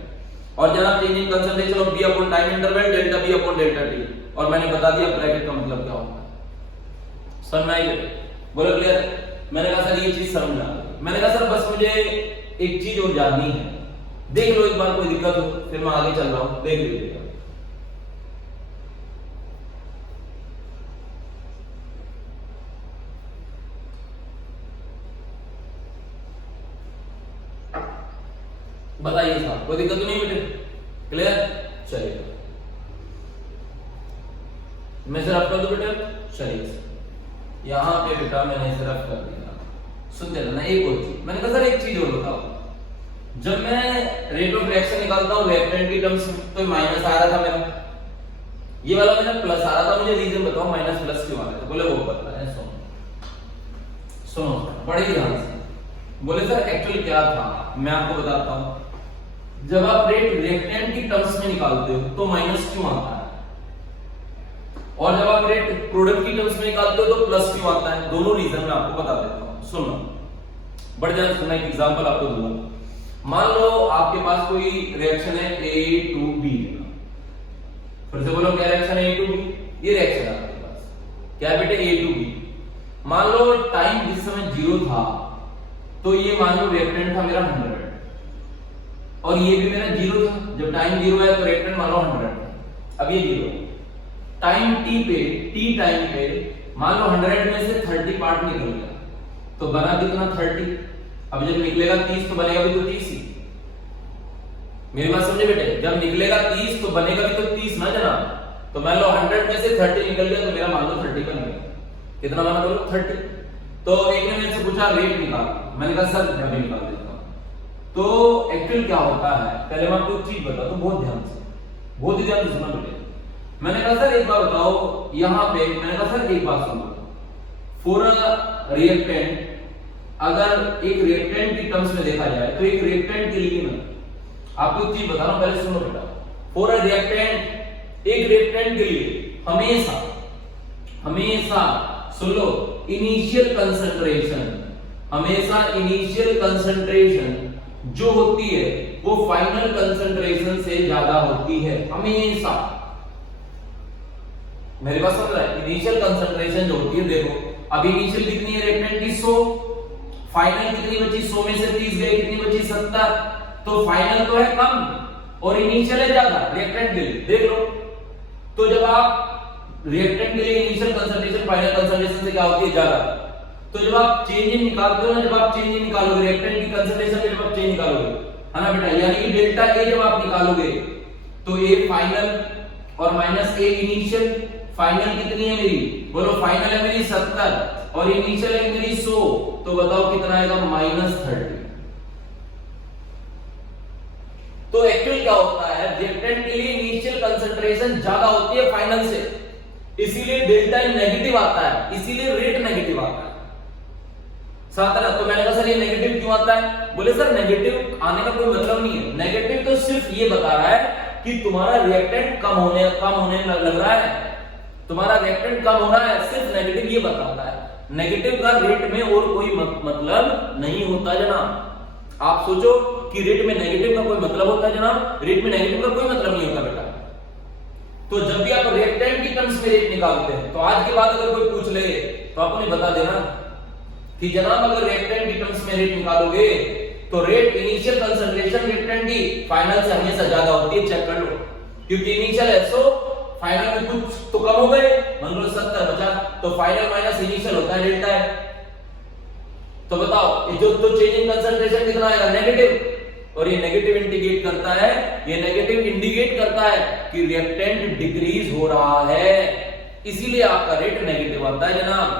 और जनाब change in concentration of B upon time interval delta B upon delta T. और मैंने बता दिया bracket का मतलब क्या होता है। समझ में आई? बोलो क्लियर? मैंने कहा सर ये चीज समझना, मैंने कहा सर बस मुझे एक चीज और जाननी है, देख लो एक बार, कोई दिक्कत हो फिर मैं आगे चल रहा हूं, देख लीजिएगा। बताइए साहब, कोई दिक्कत तो नहीं बेटे? क्लियर? चलिए मैं सिर्फ कर दूं बेटा, चलिए यहाँ पे बेटा मैंने सिर्फ कर दिया। सुनते रहना। एक और चीज मैंने कहा सर एक चीज और बताओ, जब मैं रेट ऑफ रिएक्शन निकालता हूँ रिएक्टेंट की टर्म्स में तो माइनस आ रहा था मेरा, ये वाला मेरा प्लस आ रहा था, मुझे रीजन बताओ माइनस प्लस क्यों आ रहा है? बोले वो पता है, सुनो सुनो बड़े ध्यान से। बोले सर एक्चुअली क्या था, मैं आपको बताता हूं। जब आप रेट रिएक्टेंट की टर्म्स में निकालते हो तो माइनस क्यों आता है, और जब आप रेट प्रोडक्ट की टर्म्स में निकालते हो तो प्लस क्यों आता है। दोनों रीजन मैं आपको बता देता हूं, सुनो बड़े ध्यान सुनना। एक एग्जांपल आपको दूंगा। मान लो आपके पास कोई रिएक्शन है A टू B, फिर से बोलो क्या रिएक्शन है A टू B, ये रिएक्शन है आपके पास, क्या बेटे A टू B। मान लो टाइम जिस समय 0 था तो ये मान लो रिएक्टेंट था मेरा 100 और ये भी मेरा 0 था। जब टाइम 0 है तो रिएक्टेंट मान लो 100, अब ये 0 टाइम t पे, t टाइम पे मान लो 100 में से 30 पार्ट निकल गया तो बना कितना 30। अब जब निकलेगा 30 तो बनेगा भी तो 30 ही। मेरी बात समझे बेटे, जब निकलेगा 30 तो बनेगा भी तो 30 ना जनाब। तो मान लो 100 में से 30 निकल गया तो मेरा मान लो 30 बन गया। कितना माना बोलो 30। तो एक ने मेरे से पूछा रेट निकाल, मैंने कहा सर मैं भी निकाल देता हूं। तो एक्चुअल क्या होता है, पहले मैं आपको एक चीज बताता हूं, बहुत ध्यान से, बहुत ही ध्यान से सुनना बेटे। मैंने कहा सर एक बार बताओ यहां पे, मैंने कहा सर एक बात सुनो, फॉर अ रिएक्टेंट, अगर एक रिएक्टेंट की टर्म्स में देखा जाए तो एक रिएक्टेंट के लिए मैं आपको एक चीज बता रहा हूं, पहले सुनो बेटा। फॉर अ रिएक्टेंट, एक रिएक्टेंट के लिए हमेशा हमेशा सुन लो, इनिशियल कंसंट्रेशन, हमेशा इनिशियल कंसंट्रेशन जो होती है वो फाइनल कंसंट्रेशन से ज्यादा होती है, हमेशा। मेरी बात समझ रहा है, इनिशियल कंसंट्रेशन जो होती है, देखो अब इनिशियल कितनी है रिएक्टेंट की 100, फाइनल कितनी बची 100 में से 30 गए, कितनी बची 70। तो फाइनल तो है कम और इनिशियल है ज्यादा रिएक्टेंट के लिए, देख लो। तो जब आप रिएक्टेंट के लिए इनिशियल कंसंट्रेशन फाइनल कंसंट्रेशन से क्या होती है ज्यादा, तो जब आप चेंज इन निकालते हो ना, जब आप चेंज इन निकालोगे रिएक्टेंट की कंसंट्रेशन में, जब आप चेंज निकालोगे है ना बेटा, यानी कि डेल्टा ए जब आप निकालोगे तो ए फाइनल और माइनस ए इनिशियल। फाइनल कितनी है मेरी, बोलो फाइनल है मेरी 70 और इनिशियल है मेरी 100, तो बताओ कितना आएगा -30। तो एक्चुअल क्या होता है, रिएक्टेंट के लिए इनिशियल कंसंट्रेशन ज्यादा होती है फाइनल से, इसीलिए डेल्टा नेगेटिव आता है, इसीलिए रेट नेगेटिव आता है। साथ तो मैंने कहा सर ये नेगेटिव क्यों आता है, बोले सर नेगेटिव आने का कोई मतलब नहीं है। नेगेटिव तो सिर्फ ये बता रहा है कि तुम्हारा रिएक्टेंट कम होने लग रहा है, तुम्हारा रिएक्टेंट कम हो रहा है, सिर्फ नेगेटिव ये बताता है। नेगेटिव का रेट में और कोई मतलब नहीं होता जनाब। आप सोचो कि रेट में नेगेटिव का कोई मतलब होता है जनाब, रेट में नेगेटिव का कोई मतलब नहीं होता बेटा। तो जब भी आप रिएक्टेंट की टर्म्स में रेट निकालते हैं तो आज के बाद अगर कोई पूछ ले तो आप उन्हें बता देना कि जनाब अगर रिएक्टेंट की टर्म्स में रेट निकालोगे तो रेट इनिशियल कंसंट्रेशन रिएक्टेंट की फाइनल से हमेशा ज्यादा होती है, चेक कर लो। क्योंकि इनिशियल है 100, फाइनल में कुछ तो कम हो गए, मान लो 70 बचा, तो फाइनल माइनस इनिशियल होता है डेल्टा है। तो बताओ ये जो तो चेंज इन कंसंट्रेशन कितना आएगा, नेगेटिव। और ये नेगेटिव इंडिकेट करता है, ये नेगेटिव इंडिकेट करता है कि रिएक्टेंट डिक्रीज हो रहा है, इसीलिए आपका रेट नेगेटिव आता है जनाब।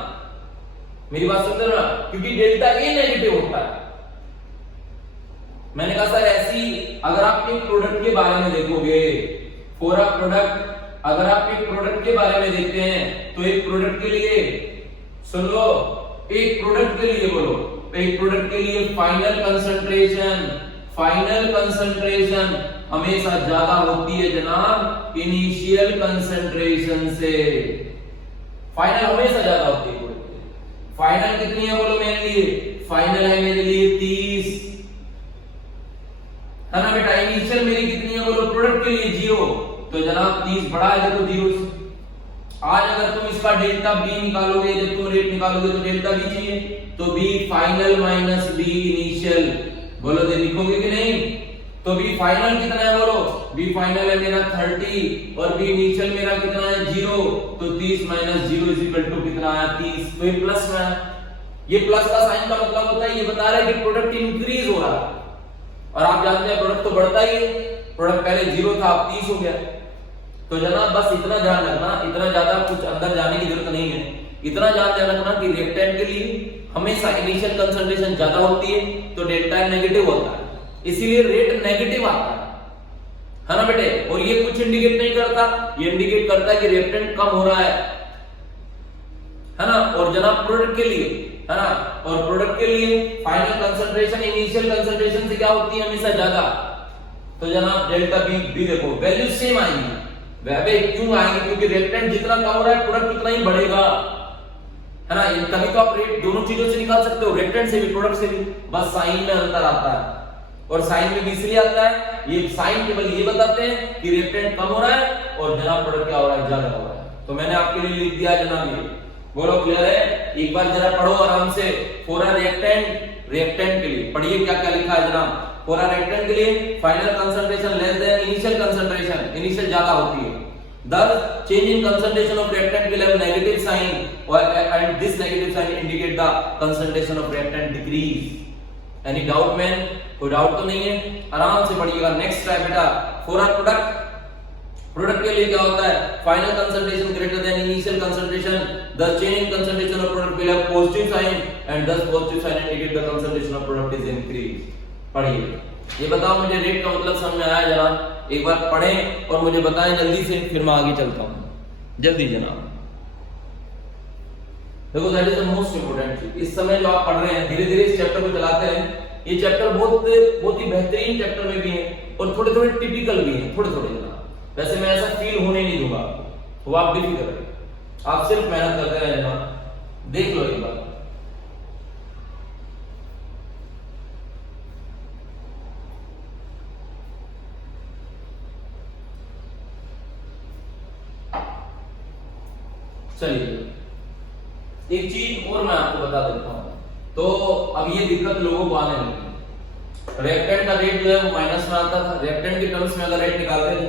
मेरी बात समझ रहे हो, क्योंकि डेल्टा ए नेगेटिव होता है। मैंने कहा सर ऐसी अगर आप एक प्रोडक्ट के बारे में देखोगे, फॉर अ प्रोडक्ट, अगर आप एक प्रोडक्ट के बारे में देखते हैं तो एक प्रोडक्ट के लिए सुन लो, एक प्रोडक्ट के लिए बोलो, एक प्रोडक्ट के लिए फाइनल कंसंट्रेशन हमेशा ज्यादा होती है जनाब इनिशियल कंसंट्रेशन से। फाइनल हमेशा ज्यादा होती है। फाइनल कितनी है बोलो मेरे लिए, फाइनल है मेरे लिए 30, है ना बेटा। इनिशियल मेरी कितनी है बोलो, प्रोडक्ट के लिए 0, तो जनाब 30 बड़ा है देखो 0 से। आज अगर तुम इसका डेल्टा बी निकालोगे, जब तुम रेट निकालोगे तो डेल्टा बी चाहिए, तो B final minus B initial, बोलो दे लिखोगे कि नहीं। तो बी फाइनल कितना है बोलो, बी फाइनल है मेरा 30 और बी इनिशियल मेरा कितना है 0, तो 30 माइनस 0 इज इक्वल टू कितना आया 30, तो ये प्लस में है। ये प्लस का साइन का मतलब होता है ये बता रहा है कि प्रोडक्ट इंक्रीज हो रहा है, और आप जानते हैं प्रोडक्ट तो बढ़ता ही है। प्रोडक्ट पहले 0 था अब 30 हो गया। तो जनाब बस इतना ध्यान रखना, इतना ज्यादा कुछ अंदर जाने की जरूरत नहीं है, इतना ध्यान रखना कि रिएक्टेंट के लिए हमेशा इनिशियल कंसंट्रेशन ज्यादा होती है तो डेल्टा नेगेटिव होता है, इसीलिए रेट नेगेटिव आता है ना बेटे। और ये कुछ इंडिकेट नहीं करता, ये इंडिकेट करता है कि रिएक्टेंट कम हो रहा है ना। और जनाब प्रोडक्ट के लिए है ना। और प्रोडक्ट के लिए फाइनल कंसंट्रेशन इनिशियल कंसंट्रेशन से क्या होती है हमेशा ज्यादा। तो जनाब डेल्टा बी बी देखो वैल्यू सेम आएंगी। वैसे क्यों आएंगे, क्योंकि रिएक्टेंट जितना कम हो रहा है प्रोडक्ट उतना ही बढ़ेगा, है ना। तभी तो आप रेट दोनों चीजों से निकाल सकते हो, रिएक्टेंट से भी प्रोडक्ट से भी, बस साइन में अंतर आता है। और साइन में भी इसलिए आता है, ये साइन केवल ये बताते हैं कि रिएक्टेंट कम हो रहा है और जनाब प्रोडक्ट क्या हो रहा है, ज्यादा हो रहा है। तो मैंने आपके लिए लिख दिया जनाब, ये बोलो क्लियर है। एक बार जरा पढ़ो आराम से। फॉर अ रिएक्टेंट, रिएक्टेंट के लिए पढ़िए क्या क्या लिखा है जनाब। फॉर अ रिएक्टेंट के लिए final concentration less than initial concentration, initial ज्यादा होती है। Thus, change in concentration of reactant will have negative sign, and this negative sign indicate the concentration of reactant decrease. Any doubt man? कोई doubt तो नहीं है, आराम से पढ़िएगा। नेक्स्ट है बेटा फॉर अ प्रोडक्ट, प्रोडक्ट के लिए क्या होता है, final concentration greater than initial concentration, the change in concentration of product will have positive sign and thus positive sign indicate the concentration of product is increase. पढ़िए, ये बताओ मुझे rate का मतलब समझ में आया जनाब? एक बार पढ़ें और मुझे बताएं जल्दी से, फिर मैं आगे चलता हूं जल्दी जनाब। देखो that is the most important चीज। इस समय जो आप पढ़ रहे हैं, धीरे धीरे इस चैप्टर को चलाते हैं। ये चैप्टर बहुत ही बेहतरीन चैप्टर में भी है और थोड़े थोड़े टिपिकल भी है, थोड़े थोड़े जनाब। वैसे मैं ऐसा फील होने नहीं दूंगा आपको, वो आप बेफिक्र रहिए, आप सिर्फ मेहनत करते रहे जनाब। देख लो एक बार, चलिए एक चीज और मैं आपको बता देता हूं। तो अब ये दिक्कत लोगों को आने लगी। रिएक्टेंट का रेट जो है वो माइनस में आता था, रिएक्टेंट के टर्म्स में अगर रेट निकालते थे,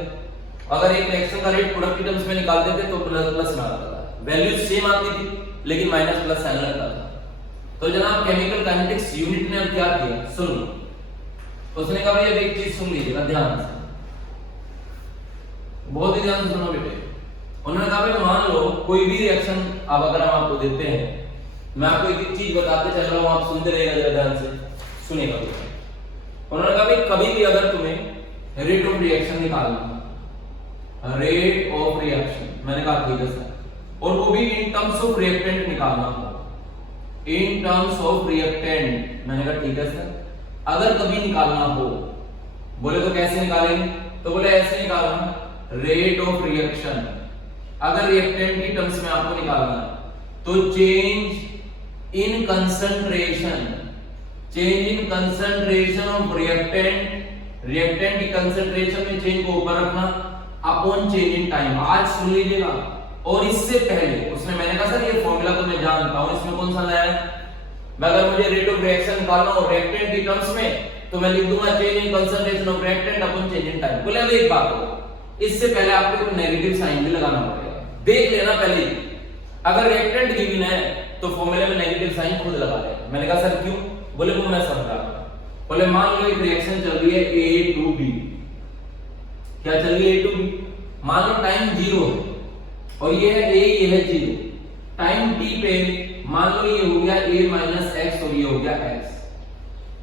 अगर एक रिएक्शन का रेट प्रोडक्ट के टर्म्स में निकालते थे तो प्लस में आता था, वैल्यू सेम आती थी लेकिन माइनस प्लस साइन लगता था। तो जनाब केमिकल काइनेटिक्स यूनिट ने अब क्या किया, सुनो। उसने कहा भाई अब एक चीज सुन लीजिएगा ध्यान से, बहुत ही ध्यान से सुनो बेटे। उन्होंने कहा भाई मान लो कोई भी रिएक्शन अब अगर हम आपको देते हैं, मैं आपको एक चीज बताते चल रहा हूं, आप सुनते रहिएगा जरा ध्यान से सुनिएगा। उन्होंने कहा भाई कभी भी अगर तुम्हें रेट ऑफ रिएक्शन निकालना, रेट ऑफ रिएक्शन, मैंने कहा ठीक है सर, और वो भी इन टर्म्स ऑफ रिएक्टेंट निकालना हो, इन टर्म्स ऑफ रिएक्टेंट, मैंने कहा ठीक है सर। अगर कभी निकालना हो, बोले तो कैसे निकालेंगे, तो बोले ऐसे निकालना, रेट ऑफ रिएक्शन अगर रिएक्टेंट की टर्म्स में आपको निकालना है तो change in concentration, change in concentration of reactant, reactant की कंसंट्रेशन में चेंज को ऊपर रखना अपॉन चेंज इन टाइम। आज सुन लीजिएगा। और इससे पहले उसमें मैंने कहा सर ये फॉर्मूला तो मैं जानता हूं, इसमें कौन सा नया है। अगर मुझे रेट ऑफ रिएक्शन निकालना हो रिएक्टेंट की टर्म्स में तो मैं लिख दूंगा change in concentration of reactant upon change in time. बोले अब एक बात हो, इससे पहले आपको एक नेगेटिव साइन भी लगाना पड़ेगा, देख लेना पहले। अगर रिएक्टेंट गिवन है तो फॉर्मूले में नेगेटिव साइन खुद लगा लेना। मैंने कहा सर क्यों, बोले वो मैं समझा। बोले मान लो एक रिएक्शन चल रही है A to B, क्या चल रही है A to B, मान लो टाइम 0 है और ये है A, ये है 0, टाइम t पे मान लो ये हो गया A माइनस x और ये हो गया x।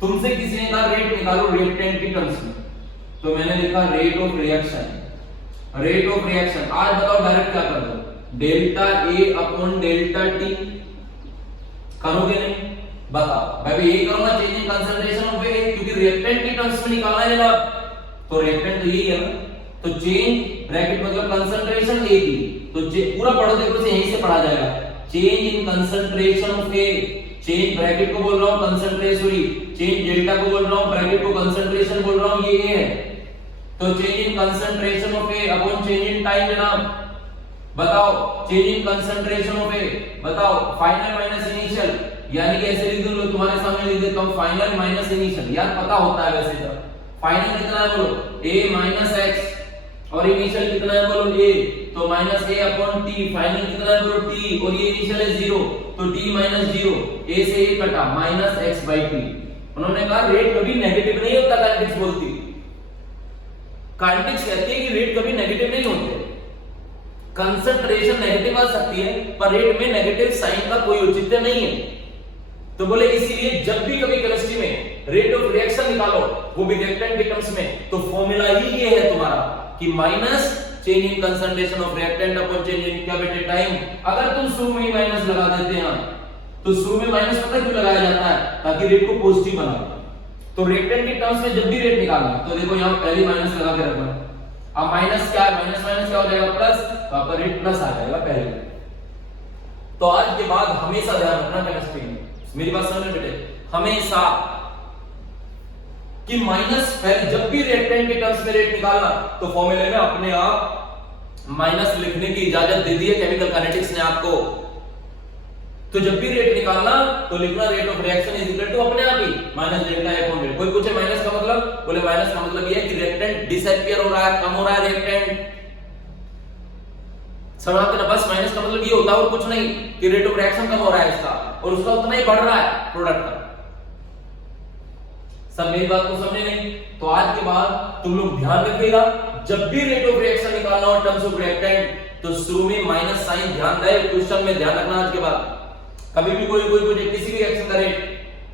तुमसे किसी ने कहा रेट निकालो रिएक्टेंट की टर्म्स में, तो मैंने लिखा rate of reaction, rate of reaction. आज बताओ डायरेक्ट क्या कर दो, delta A upon delta t, करोगे नहीं? बताओ भाई ये करूंगा change in concentration of A, क्योंकि रिएक्टेंट की टर्म्स में निकालना है ना, तो रिएक्टेंट तो यही है ना। तो चेंज ब्रैकेट मतलब कंसंट्रेशन A की, तो पूरा पढ़ोगे तो यहीं से पढ़ा जाएगा, change in concentration of A, change bracket को बोल रहा हूं कंसंट्रेशन, चेंज डेल्टा को बोल रहा हूं ब्रैकेट को कंसंट्रेशन बोल रहा हूं, ये A है। तो change in concentration of A upon change in time जनाब। बताओ change in concentration of A, बताओ फाइनल माइनस इनिशियल, यानी कि ऐसे लिख दूं, तुम्हारे सामने लिख देता हूं फाइनल माइनस इनिशियल, यार पता होता है वैसे तो। फाइनल कितना है बोलो A माइनस x और इनिशियल कितना है बोलो A, तो minus A upon t, final कितना है बोलो t और ये इनिशियल है 0, तो t माइनस 0, A से A कटा माइनस x बाई t। उन्होंने कहा रेट कभी नेगेटिव नहीं होता, काइनेटिक्स बोलती, काइनेटिक्स कहती है कि रेट कभी नेगेटिव नहीं होते। कंसंट्रेशन नेगेटिव आ सकती है पर रेट में नेगेटिव साइन का कोई औचित्य नहीं है। तो बोले इसीलिए जब भी कभी केमिस्ट्री में रेट ऑफ रिएक्शन निकालो, वो भी रिएक्टेंट के टर्म्स में, तो फॉर्मूला ही ये है तुम्हारा कि minus change in concentration of reactant upon change इन क्या बेटे टाइम। अगर तुम शुरू में ही माइनस लगा देते हैं तो शुरू में माइनस पता क्यों लगाया जाता है, ताकि रेट को पॉजिटिव बना दे। तो रिएक्टेंट के टर्म्स में जब भी रेट निकालना तो देखो यहाँ पहले माइनस लगा के रखना, अब माइनस क्या है, माइनस माइनस क्या हो जाएगा प्लस, तो आपका रेट प्लस आ जाएगा पहले। तो आज के बाद हमेशा ध्यान रखना केमिस्ट्री में, मेरी बात समझ में बेटे, हमेशा कि माइनस पहले जब भी रिएक्टेंट के टर्म्स में रेट निकालना तो फॉर्मूले में अपने आप माइनस लिखने की इजाजत दे दी है केमिकल काइनेटिक्स ने आपको। तो जब भी रेट निकालना तो लिखना rate of reaction is equal to अपने आप ही माइनस डेल्टा अपॉन रेट। कोई पूछे माइनस का मतलब, बोले माइनस का मतलब ये है कि रिएक्टेंट डिसअपीयर हो रहा है, कम हो रहा है रिएक्टेंट, समझते ना, बस माइनस का मतलब ये होता है और कुछ नहीं कि रेट ऑफ रिएक्शन कम हो रहा है इसका और उसका उतना ही बढ़ रहा है प्रोडक्ट का। सब मेरी बात को समझे नहीं? तो आज के बाद तुम लोग ध्यान रखिएगा, जब भी रेट ऑफ रिएक्शन निकालना हो टर्म्स ऑफ रिएक्टेंट तो शुरू में माइनस साइन ध्यान रहे, क्वेश्चन में ध्यान रखना। आज के बाद कभी भी कोई किसी भी रिएक्शन का रेट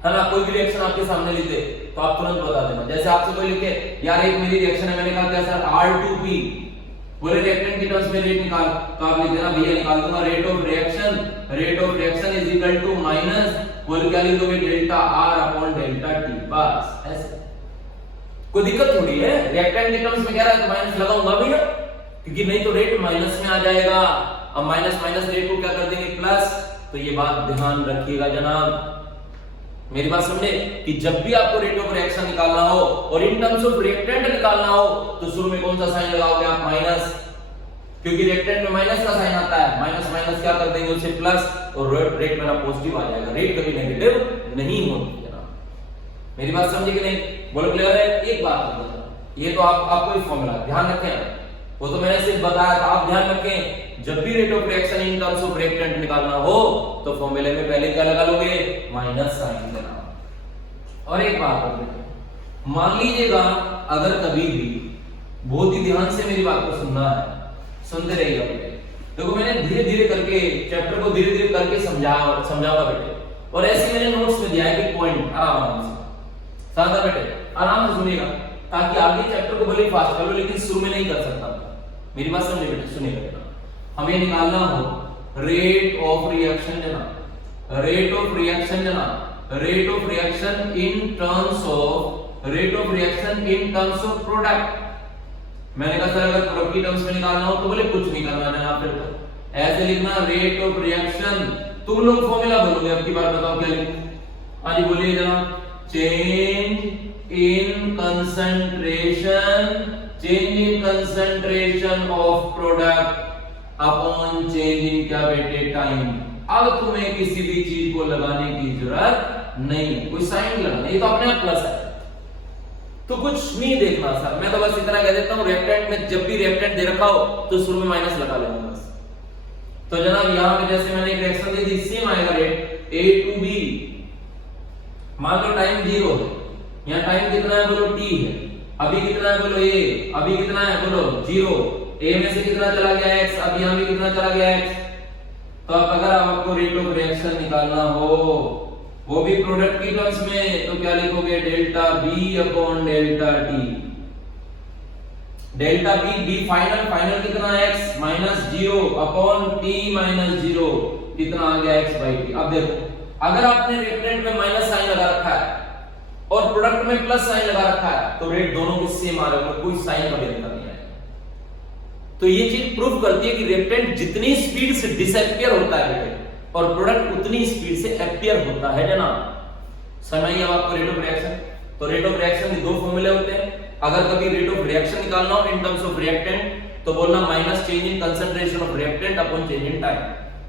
है ना, कोई भी रिएक्शन आपके सामने लिखे तो आप तुरंत बता देना। जैसे आपसे कोई लिखे यार एक मेरी रिएक्शन है, मैंने कहा क्या सर R2P, बोले रिएक्टेंट की टर्म्स में रेट निकाल, तो आप लिख देना भैया निकाल दूंगा rate of reaction is equal to minus, बोले क्या लिख दोगे delta R upon delta T, बस ऐसे। कोई दिक्कत थोड़ी है, रिएक्टेंट की टर्म्स में कह रहा है तो माइनस लगाऊंगा भैया, क्योंकि नहीं तो रेट माइनस में आ जाएगा। अब माइनस माइनस रेट को क्या कर देंगे प्लस, तो ये बात ध्यान रखिएगा जनाब, मेरी बात समझे कि जब भी आपको रेट ऑफ रिएक्शन निकालना हो और इन टर्म्स ऑफ रिएक्टेंट निकालना हो तो शुरू में कौन सा साइन लगाओगे आप, माइनस, क्योंकि रिएक्टेंट में माइनस का साइन आता है, माइनस माइनस क्या कर देंगे उसे प्लस और रेट में ना पॉजिटिव आ जाएगा, रेट कभी नेगेटिव नहीं होती जनाब, मेरी बात समझे कि नहीं? बोलो क्लियर है? एक बात ये तो आपको एक फॉर्मूला ध्यान रखें, वो तो मैंने सिर्फ बताया था, आप ध्यान रखें जब भी rate of reaction in terms of reactant निकालना हो तो फॉर्मूले में पहले क्या लगा लोगे, माइनस साइन देना। और एक बात मान लीजिएगा अगर कभी भी, बहुत ही ध्यान से मेरी बात को सुनना है, सुनते रहिएगा बेटे, देखो मैंने धीरे धीरे करके चैप्टर को धीरे धीरे करके समझाऊंगा बेटे, और ऐसे मैंने नोट्स में दिया है कि पॉइंट आराम से साधा बेटे आराम से सुनिएगा, ताकि आगे चैप्टर को भले फास्ट कर लो लेकिन शुरू में नहीं कर सकता। मेरी बात समझे बेटे, सुनिएगा बेटा, हमें निकालना हो रेट ऑफ रिएक्शन लेना, रेट ऑफ रिएक्शन लेना, rate of reaction in terms of product. मैंने कहा सर अगर प्रोडक्ट की टर्म्स में निकालना हो तो बोले कुछ नहीं करना है, फिर तो ऐसे लिखना रेट ऑफ रिएक्शन, तुम लोग फॉर्मूला बोलोगे, अब की बार बताओ क्या लिखूं? हाँ जी बोलिए जनाब, change in concentration of product upon change इन क्या बेटे टाइम। अब तुम्हें किसी भी चीज को लगाने की जरूरत नहीं, कोई साइन लगाना, ये तो अपने आप प्लस है, तो कुछ नहीं देखना सर, मैं तो बस इतना कह देता हूं रिएक्टेंट में जब भी रिएक्टेंट दे रखा हो तो शुरू में माइनस लगा लेना बस। तो जनाब यहां पे जैसे मैंने एक रिएक्शन दी थी, सेम आएगा रेट A to B, मान लो टाइम 0 है, यहां टाइम कितना है बोलो T है, अभी कितना है बोलो A, अभी कितना है बोलो 0, A में से कितना चला गया x, अब यहां भी कितना चला गया x। तो अब अगर आपको रेट ऑफ रिएक्शन निकालना हो वो भी प्रोडक्ट की टर्म्स में, तो क्या लिखोगे delta B upon delta T, delta B final कितना x minus 0 upon T minus 0, कितना आ गया x बाई T। अब देखो अगर आपने रिएक्टेंट में माइनस साइन लगा रखा है और प्रोडक्ट में प्लस साइन लगा रखा है तो रेट दोनों के सेम आ रहे हैं, कोई साइन का भेद नहीं है। तो ये चीज प्रूव करती है कि रिएक्टेंट जितनी स्पीड से डिसअपीयर होता है बेटे और प्रोडक्ट उतनी स्पीड से अपीयर होता है जनाब। समझिए अब आपको रेट ऑफ रिएक्शन, तो रेट ऑफ रिएक्शन के दो फॉर्मूले होते हैं, अगर कभी रेट ऑफ रिएक्शन निकालना हो इन टर्म्स ऑफ रिएक्टेंट तो बोलना minus change in concentration of reactant upon change in time,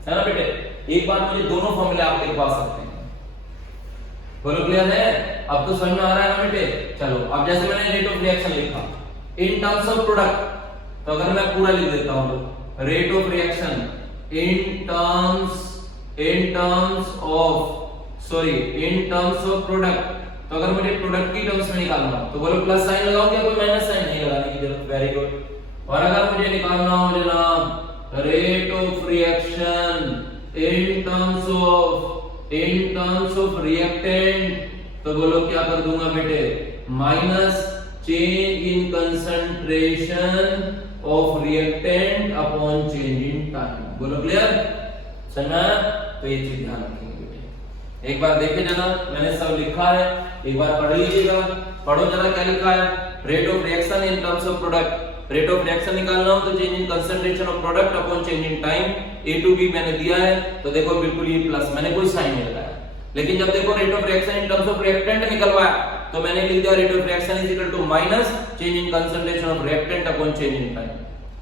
है ना बेटे? एक बार मुझे दोनों फॉर्मूले आप लिखवा सकते हैं, बोलो क्लियर है? अब तो समझ में आ रहा है ना बेटे? चलो अब जैसे मैंने रेट ऑफ रिएक्शन लिखा इन टर्म्स ऑफ प्रोडक्ट, तो अगर मैं पूरा लिख देता हूं rate of reaction in terms of product, तो अगर मुझे प्रोडक्ट की टर्म्स में निकालना हो तो बोलो प्लस साइन लगाओगे, कोई माइनस साइन नहीं लगाने की जरूरत, वेरी गुड। और अगर मुझे निकालना हो जनाब rate of reaction in terms of reactant, तो बोलो क्या कर दूंगा बेटे, minus change in concentration of reactant upon change in time. बोलो क्लियर? समझा? तो ये चीज ध्यान रखेंगे बेटे। एक बार देखे जाना, मैंने सब लिखा है, एक बार पढ़ लीजिएगा। पढ़ो जरा क्या लिखा है। Rate of reaction in terms of product, rate of reaction निकालना हो तो change in concentration of product upon change in time. A to B मैंने दिया है तो देखो बिल्कुल ये प्लस, मैंने कोई साइन नहीं लगाया। लेकिन जब देखो rate of reaction in terms of reactant निकलवाया तो मैंने लिख दिया rate of reaction is equal to minus change in concentration of reactant upon change in time.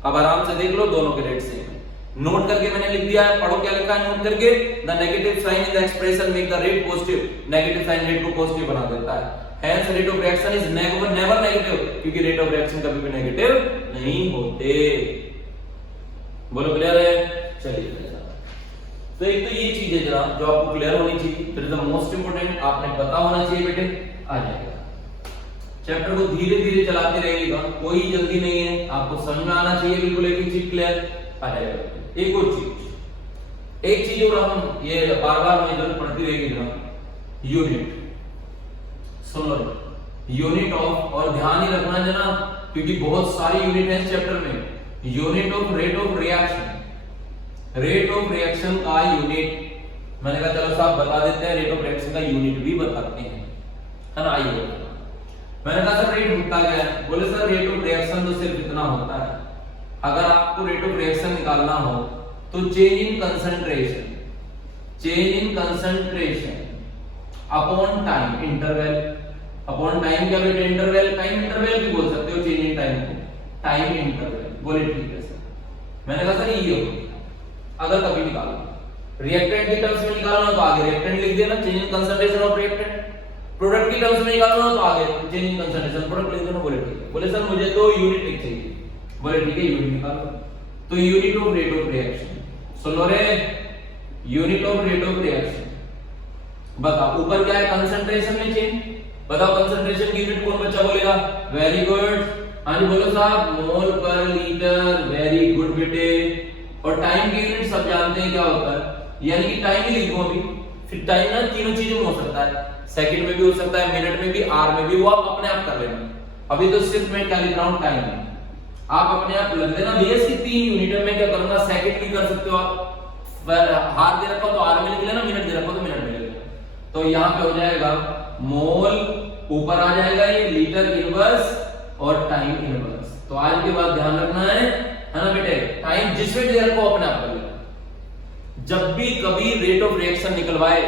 अब आराम से देख लो दोनों के रेट सेम है, नोट करके मैंने लिख दिया है। पढ़ो क्या लिखा है नोट करके। The negative sign in the expression make the rate positive, negative sign rate को पॉजिटिव बना देता है। Hence rate of reaction is never negative, क्योंकि रेट ऑफ रिएक्शन कभी भी नेगेटिव नहीं होते। बोलो क्लियर है? चलिए तो एक तो ये चीज है जनाब जो आपको क्लियर होनी चाहिए। फिर द मोस्ट इंपोर्टेंट आपने पता होना चाहिए बेटे, आ जाएगा। चैप्टर को धीरे धीरे चलाते रहिएगा, कोई जल्दी नहीं है, आपको समझ में आना चाहिए बिल्कुल एक ही चीज क्लियर आ जाएगा। एक और चीज, एक चीज और हम ये बार बार मेजर पढ़ती रहेगी जनाब, unit. Soon low unit of, और ध्यान ही रखना जनाब क्योंकि बहुत सारी यूनिट है इस चैप्टर में। Unit of rate of reaction, rate of reaction का यूनिट मैंने कहा चलो साहब बता देते हैं, रेट ऑफ रिएक्शन का यूनिट भी बताते हैं, है ना। आइए मैंने कहा सर रेट होता क्या है, बोले सर रेट ऑफ रिएक्शन तो सिर्फ इतना होता है, अगर आपको रेट ऑफ रिएक्शन निकालना हो तो change in concentration, change in concentration upon time interval, upon time क्या बेटे इंटरवल, टाइम इंटरवल भी बोल सकते हो चेंज इन टाइम को, टाइम इंटरवल। बोले ठीक है सर, मैंने कहा सर ये हो अगर कभी निकालो रिएक्टेंट के टर्म्स में निकालना तो आगे रिएक्टेंट लिख देना change in concentration of reactant, product की टर्म्स में निकालना तो आगे चेंज इन कंसंट्रेशन प्रोडक्ट लिख देना। बोले ठीक है। बोले सर मुझे तो यूनिट लिख चाहिए, बोले ठीक है यूनिट निकालो। तो unit of rate of reaction, सुनो रे, unit of rate of reaction बताओ, ऊपर क्या है कंसंट्रेशन में चेंज, बताओ कंसंट्रेशन की यूनिट कौन बच्चा बोलेगा, वेरी गुड। हाँ जी बोलो साहब मोल पर लीटर, वेरी गुड बेटे। और टाइम की यूनिट सब जानते हैं क्या होता है, यानी कि टाइम ही लिखो अभी, फिर टाइम ना तीनों चीजों में हो सकता है, सेकंड में भी हो सकता है, मिनट में भी, आर में भी, वो आप अपने आप कर लेना। अभी तो सिर्फ मैं क्या लिख रहा हूं टाइम, आप अपने आप लग देना भैया इसकी 3 यूनिट में क्या करूंगा, सेकंड भी कर सकते हो आप, हार दे रखा हो तो आर में लिख लेना, मिनट दे रखा हो तो मिनट में लिख लेना। तो यहाँ पे हो जाएगा मोल, ऊपर आ जाएगा ये लीटर इनवर्स और टाइम इनवर्स। तो आज के बाद ध्यान रखना है ना बेटे, टाइम जिसमें दे रखो अपने आप कर लेना। जब भी कभी रेट ऑफ रिएक्शन निकलवाए,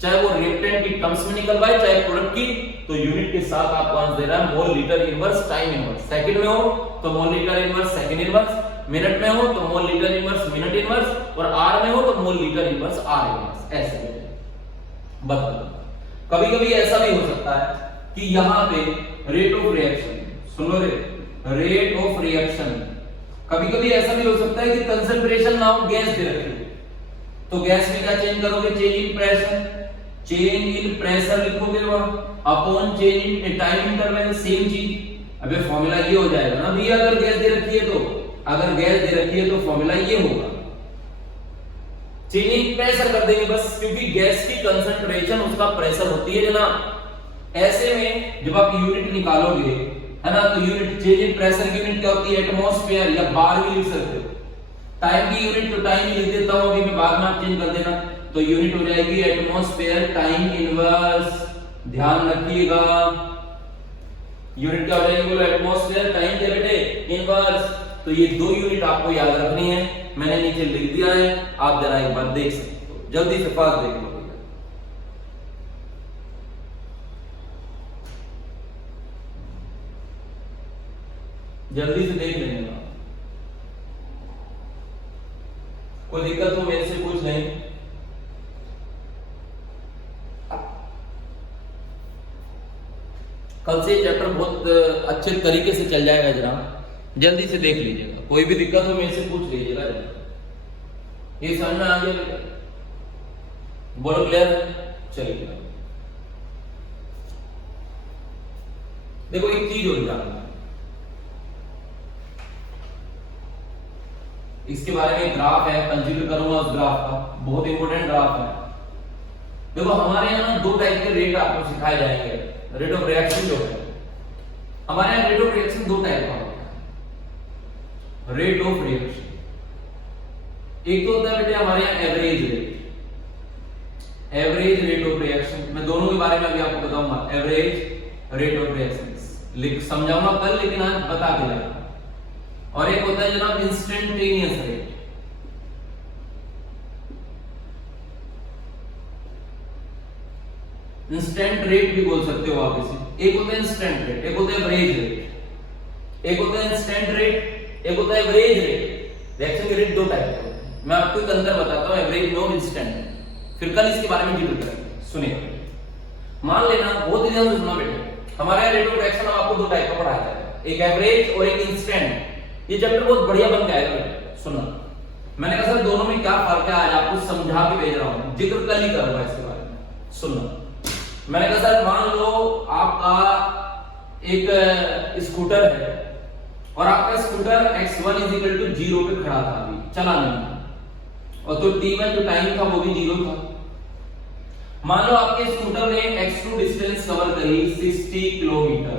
चाहे वो रिएक्टेंट की टर्म्स में निकलवाए चाहे प्रोडक्ट की, तो यूनिट के साथ आपको आंसर दे रहा है mole litre inverse time inverse. Second में हो तो mole litre inverse second inverse, minute में हो तो mole litre inverse minute inverse, और आर में हो तो mole litre inverse are inverse. ऐसे बता दो। कभी कभी ऐसा भी हो सकता है कि यहाँ पे रेट ऑफ रिएक्शन, सुनो रे, रेट ऑफ रिएक्शन कभी कभी ऐसा भी हो सकता है कि कंसंट्रेशन ना हो, गैस दे रखी हो, तो गैस में क्या चेंज करोगे, change in pressure, change in pressure लिखोगे वहां upon change in time interval, same चीज। अबे फॉर्मूला ये हो जाएगा ना भैया, अगर गैस दे रखी है तो, अगर गैस दे रखी है तो फॉर्मूला ये होगा, चेंज इन प्रेशर कर देंगे बस, क्योंकि गैस की कंसंट्रेशन उसका प्रेशर होती है जनाब। ऐसे में जब आप यूनिट निकालोगे है ना, तो यूनिट चेंज इन प्रेशर की यूनिट क्या होती है, एटमॉस्फेयर या बार भी लिख सकते हो। टाइम की यूनिट तो टाइम ही लिख देता हूं अभी मैं, बाद में आप चेंज कर देना। तो यूनिट हो जाएगी एटमॉस्फेयर टाइम इनवर्स, ध्यान रखिएगा यूनिट क्या हो जाएगी, बोलो एटमॉस्फेयर टाइम क्या बेटे इनवर्स। तो ये 2 यूनिट आपको याद रखनी है, मैंने नीचे लिख दिया है, आप जरा एक बार देख सकते हो, जल्दी से फास्ट देख लो। जल्दी से देख लेना, कोई दिक्कत हो मेरे से पूछ नहीं। कल से चैप्टर बहुत अच्छे तरीके से चल जाएगा, जरा जल्दी से देख लीजिएगा, कोई भी दिक्कत हो मेरे से पूछ लीजिएगा। ये समझ में आ गया, बोलो क्लियर। चलिए देखो एक चीज और जानना, इसके बारे में ग्राफ है, कंसीडर करूंगा उस ग्राफ का, बहुत इंपॉर्टेंट ग्राफ है। देखो हमारे यहाँ 2 टाइप के रेट आपको सिखाए जाएंगे, रेट ऑफ रिएक्शन जो है हमारे यहाँ, रेट ऑफ रिएक्शन 2 टाइप का होता है। रेट ऑफ रिएक्शन एक तो होता है बेटे हमारे यहाँ average rate, average rate of reaction, मैं दोनों के बारे में अभी आपको बताऊंगा। एवरेज रेट ऑफ रिएक्शन लिख समझाऊंगा कल, लेकिन आज बता के लगा। और एक होता है जनाब इंस्टेंटेनियस रेट। इंस्टेंट रेट भी बोल सकते हो आप इसे। एक होता है इंस्टेंट रेट, एक होता है एवरेज रेट। एक होता है इंस्टेंट रेट, एक होता है एवरेज रेट। रिएक्शन के रेट दो टाइप के होते हैं, मैं आपको एक अंतर बताता हूं, एवरेज और इंस्टेंट। फिर कल इसके बारे में जिक्र करेंगे। सुनिए, मान लेना, बहुत ही ध्यान से सुनना बेटे, हमारे यहाँ रेट ऑफ रिएक्शन आपको दो टाइप का पढ़ाया जाएगा, एक एवरेज और एक इंस्टेंट। ये चैप्टर बहुत बढ़िया बन के आएगा बेटे, सुनना। मैंने कहा सर दोनों में क्या फर्क है, आज आपको समझा के भेज रहा हूं, जिक्र कल ही करूंगा इसके बारे में, सुनना। मैंने कहा सर मान लो आपका एक स्कूटर है और आपका स्कूटर x1 = 0 पे खड़ा था, अभी चला नहीं, और तो t1 जो टाइम था वो भी 0 था। मान लो आपके स्कूटर ने x2 डिस्टेंस कवर करी 60 किलोमीटर,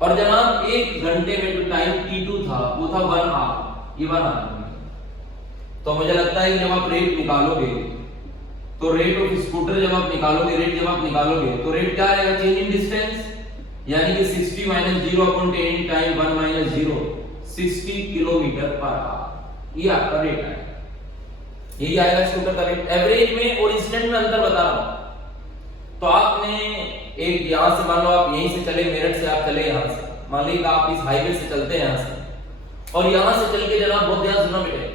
और जनाब 1 घंटे में जो टाइम t2 था वो था 1 आवर, ये 1 आवर। तो मुझे लगता है कि जब आप रेट निकालोगे तो रेट ऑफ स्कूटर जब आप निकालोगे, तो रेट क्या आएगा, चेंज इन डिस्टेंस, यानी कि 60 - 0/10 टाइम 1 - 0, 60 किलोमीटर पर आवर, ये आपका रेट है। यही आएगा स्कूटर का रेट। एवरेज में और इंस्टेंट में अंतर बता रहा हूं। तो आपने एक यहां से, मान लो आप यहीं से चले, मेरठ से आप चले यहां से, मान लीजिए आप इस हाईवे से चलते हैं यहां से, और यहां से चल के जनाब बहुत ध्यान सुनना बेटे,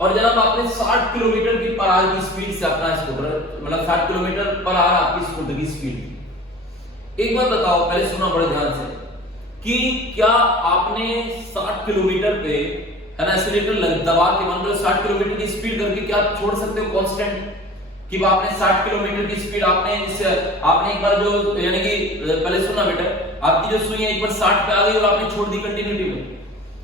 और जनाब आपने 60 किलोमीटर की पर आवर की स्पीड से अपना स्कूटर, मतलब 60 किलोमीटर पर आवर आपकी स्कूटर की स्पीड। एक बात बताओ, पहले सुना बड़े ध्यान से, कि क्या आपने 60 किलोमीटर पे है ना एक्सीलरेटर दबा के, मान लो 60 किलोमीटर की स्पीड करके क्या छोड़ सकते हो कांस्टेंट, कि आपने 60 किलोमीटर की स्पीड आपने एक बार जो, यानी कि पहले सुना बेटा, आपकी जो सुई है एक बार 60 पे आ गई और आपने छोड़ दी कंटिन्यूटी में,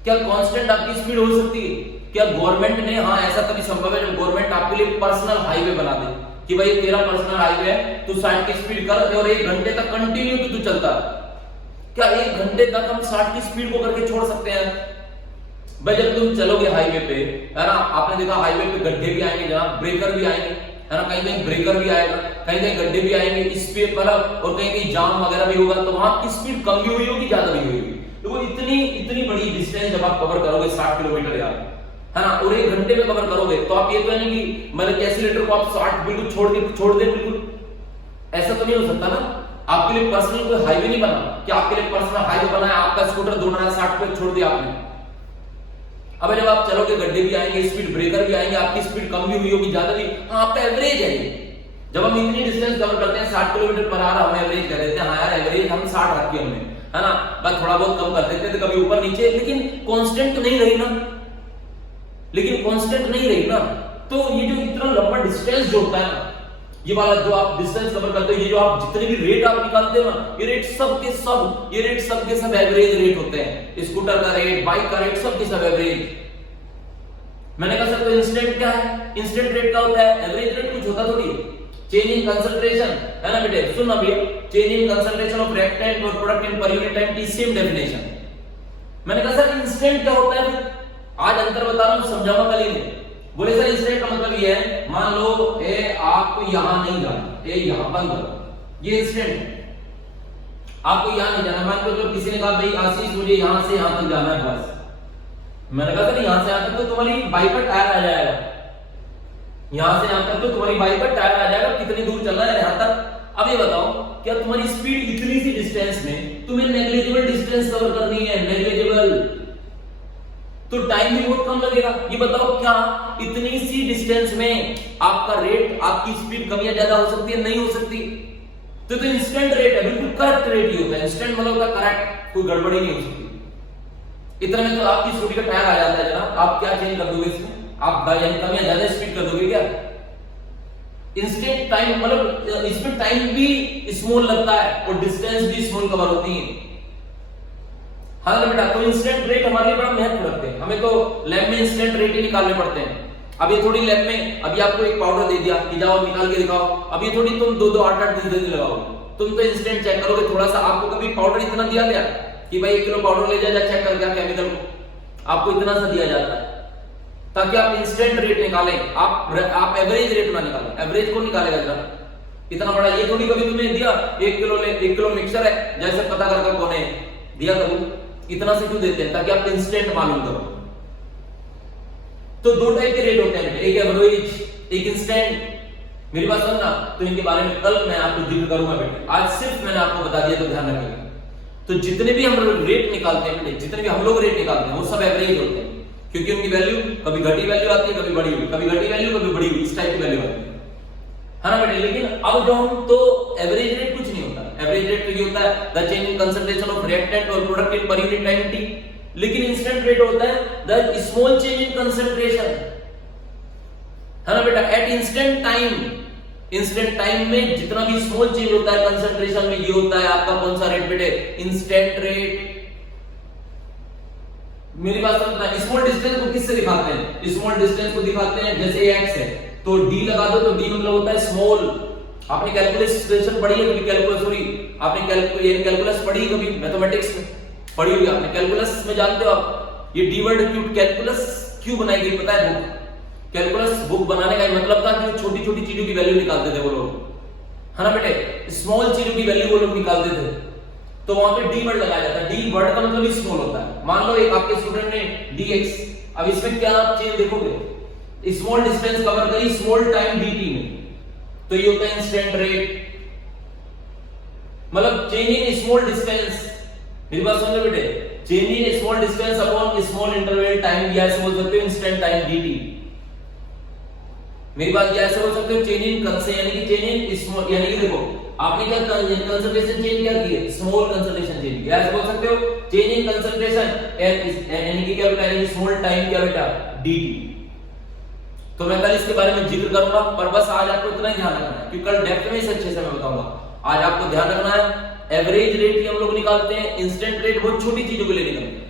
क्या कांस्टेंट आपकी स्पीड हो सकती है? क्या गवर्नमेंट ने, हाँ ऐसा कभी संभव है जब गवर्नमेंट आपके लिए पर्सनल हाईवे बना दे कि भाई तेरा पर्सनल हाईवे है, तू 60 की स्पीड कर और 1 घंटे तक कंटिन्यू तू चलता, क्या 1 घंटे तक हम 60 की स्पीड को करके छोड़ सकते हैं? भाई जब तुम चलोगे हाईवे पे, है ना, आपने देखा हाईवे पे गड्ढे भी आएंगे जनाब, ब्रेकर भी आएंगे, है ना, कहीं कहीं ब्रेकर भी आएगा, कहीं कहीं गड्ढे भी आएंगे, इस पे मतलब, और कहीं कहीं जाम वगैरह भी होगा, तो वहां की स्पीड कम भी हुई होगी, ज्यादा भी हुई होगी। तो वो इतनी बड़ी डिस्टेंस जब आप कवर करोगे 60 किलोमीटर यार, है ना, और 1 घंटे में कवर करोगे, तो आप ये तो नहीं कि मतलब एक्सीलरेटर को आप 60 बिल्कुल छोड़ दे बिल्कुल, ऐसा तो नहीं हो सकता ना। आपके लिए पर्सनल कोई हाईवे नहीं बना कि आपके लिए पर्सनल हाईवे बना है, आपका स्कूटर दौड़ रहा है 60 पे, छोड़ दिया आपने। अब जब आप चलोगे गड्ढे भी आएंगे, स्पीड ब्रेकर भी आएंगे, आपकी स्पीड कम भी हुई होगी, ज्यादा भी, हाँ आपका एवरेज है ये। जब हम इतनी डिस्टेंस कवर करते हैं 60 किलोमीटर पर आवर, हम एवरेज कर देते हैं, हाँ यार एवरेज हम 60 रखी हमने, है ना, बस थोड़ा बहुत कम कर देते थे, कभी ऊपर नीचे, लेकिन कांस्टेंट तो नहीं रही ना, तो ये जो इतना लंबा डिस्टेंस जो होता है ना, ये वाला जो आप डिस्टेंस कवर करते हो, ये जो आप जितने भी रेट आप निकालते हो ना, ये रेट सब के सब एवरेज रेट होते हैं। स्कूटर का रेट, बाइक का रेट, सब के सब एवरेज। मैंने कहा सर तो इंस्टेंट क्या है? इंस्टेंट रेट क्या होता है? एवरेज रेट कुछ होता थोड़ी, चेंज इन कंसंट्रेशन, है ना बेटे, सुनना भैया, change in concentration of reactant और product in per unit time, same definition. मैंने कहा सर इंस्टेंट क्या होता है? आज अंतर बता रहा हूं, समझाऊंगा कल ही। बोले सर इंस्टेंट का मतलब ये है, मान लो ए आपको यहां नहीं जाना, ए यहां बंद करो, ये इंस्टेंट, आपको यहां नहीं जाना। मान लो जो किसी ने कहा भाई आशीष मुझे यहां से यहां तक जाना है बस, मैंने कहा सर यहां से यहां तक तो तुम्हारी बाइक पर टायर आ जाएगा, यहां से यहां तक तो तुम्हारी बाइक पर टायर आ जाएगा, कितनी दूर चलना है यहां तक। अब ये बताओ, क्या तुम्हारी स्पीड इतनी सी डिस्टेंस में तुम्हें नेग्लिजिबल डिस्टेंस कवर करनी है, नेग्लिजिबल, तो टाइम भी बहुत कम लगेगा। ये बताओ क्या इतनी सी डिस्टेंस में आपका रेट, आपकी स्पीड कम या ज्यादा हो सकती है? नहीं हो सकती। तो इंस्टेंट रेट है, बिल्कुल करेक्ट रेट ही होता है। इंस्टेंट मतलब होता है करेक्ट, कोई गड़बड़ी नहीं हो सकती। इतना में तो आपकी स्कूटी का टायर आ जाता है जनाब, आप क्या चेंज कर दोगे इसमें? आप कम या ज्यादा स्पीड कर दोगे क्या? इंस्टेंट टाइम मतलब इसमें टाइम भी स्मॉल लगता है और डिस्टेंस भी स्मॉल कवर होती है। हाँ बेटा, तो इंस्टेंट रेट हमारे लिए बड़ा महत्व रखते हैं। हमें तो लैब में इंस्टेंट रेट ही निकालने पड़ते हैं। अब ये थोड़ी लैब में अभी आपको एक पाउडर दे दिया कि जाओ निकाल के दिखाओ, अब ये थोड़ी तुम 2-2 8-8 दिन लगाओ, तुम तो इंस्टेंट चेक करोगे थोड़ा सा। आपको कभी पाउडर इतना दिया गया कि भाई 1 किलो पाउडर ले जा चेक कर क्या केमिकल को, आपको इतना सा दिया जाता है। ताकि आप इंस्टेंट रेट निकालें। आप एवरेज रेट ना निकालें। एवरेज कौन निकालेगा जरा, इतना बड़ा ये थोड़ी कभी तुम्हें दिया 1 किलो मिक्सचर है जैसे पता करके कौन है दिया, कभी इतना से क्यों देते हैं, ताकि आप इंस्टेंट मालूम करो। तो दो टाइप के रेट होते हैं, एक एवरेज एक इंस्टेंट। मेरी बात सुनना, तो इनके बारे में कल मैं आपको जिक्र करूंगा बेटे, आज सिर्फ मैंने आपको बता दिया तो ध्यान रखिएगा। तो जितने भी हम लोग रेट निकालते हैं बेटे, जितने भी हम लोग रेट निकालते हैं वो सब एवरेज होते हैं, क्योंकि उनकी वैल्यू कभी घटी वैल्यू आती है, कभी बढ़ी हुई, कभी घटी वैल्यू कभी बढ़ी हुई, इस टाइप की वैल्यू आती है ना बेटे। लेकिन अब जो हम तो एवरेज रेट कुछ नहीं होता। एवरेज रेट तो ये होता है the change in concentration of reactant और product in per unit time t. लेकिन इंस्टेंट रेट होता है the small change in concentration, है ना बेटा, at instant time. Instant time में जितना भी स्मॉल चेंज होता है कंसंट्रेशन में, ये होता है आपका कौन सा रेट बेटे, इंस्टेंट रेट। मेरी बात समझना, स्मॉल डिस्टेंस को किससे दिखाते हैं, स्मॉल डिस्टेंस को दिखाते हैं जैसे x है तो d लगा दो, तो d मतलब होता है स्मॉल। आपने कैलकुलेशन पढ़ी है कभी, आपने कैलकुलस पढ़ी कभी, मैथमेटिक्स में पढ़ी होगी आपने, कैलकुलस में जानते हो आप ये डी वर्ड क्यों कैलकुलस क्यों बनाई गई पता है? बुक कैलकुलस बुक बनाने का मतलब था कि छोटी छोटी चीजों की वैल्यू निकालते थे वो लोग, है ना बेटे, स्मॉल चीजों की वैल्यू वो लोग निकालते थे, तो वहां पे डी वर्ड लगाया जाता है। डी वर्ड का मतलब ही स्मॉल होता है। मान लो एक आपके स्टूडेंट ने dx, अब इसमें क्या आप चेंज देखोगे, स्मॉल डिस्टेंस कवर करी स्मॉल टाइम dt में, तो ये होता है इंस्टेंट रेट, मतलब चेंज इन स्मॉल डिस्टेंस। मेरी बात समझ लो बेटे, change in small distance upon small interval time, या ऐसे बोल सकते हो इंस्टेंट टाइम dt। मेरी बात ये ऐसे बोल सकते हो चेंज इन कंसे, यानी कि चेंज इन स्मॉल, यानी कि देखो आपने क्या कंसंट्रेशन चेंज क्या की है, स्मॉल कंसंट्रेशन चेंज किया, ऐसे बोल सकते हो चेंज इन कंसंट्रेशन यानी कि क्या बेटा, यानी स्मॉल टाइम क्या बेटा dt। तो मैं कल इसके बारे में जिक्र करूंगा, पर बस आज आपको इतना ही ध्यान रखना है क्योंकि कल डेप्थ में इस अच्छे से मैं बताऊंगा। आज आपको ध्यान रखना है एवरेज रेट ही हम लोग निकालते हैं, इंस्टेंट रेट बहुत छोटी चीजों के लिए निकालते हैं।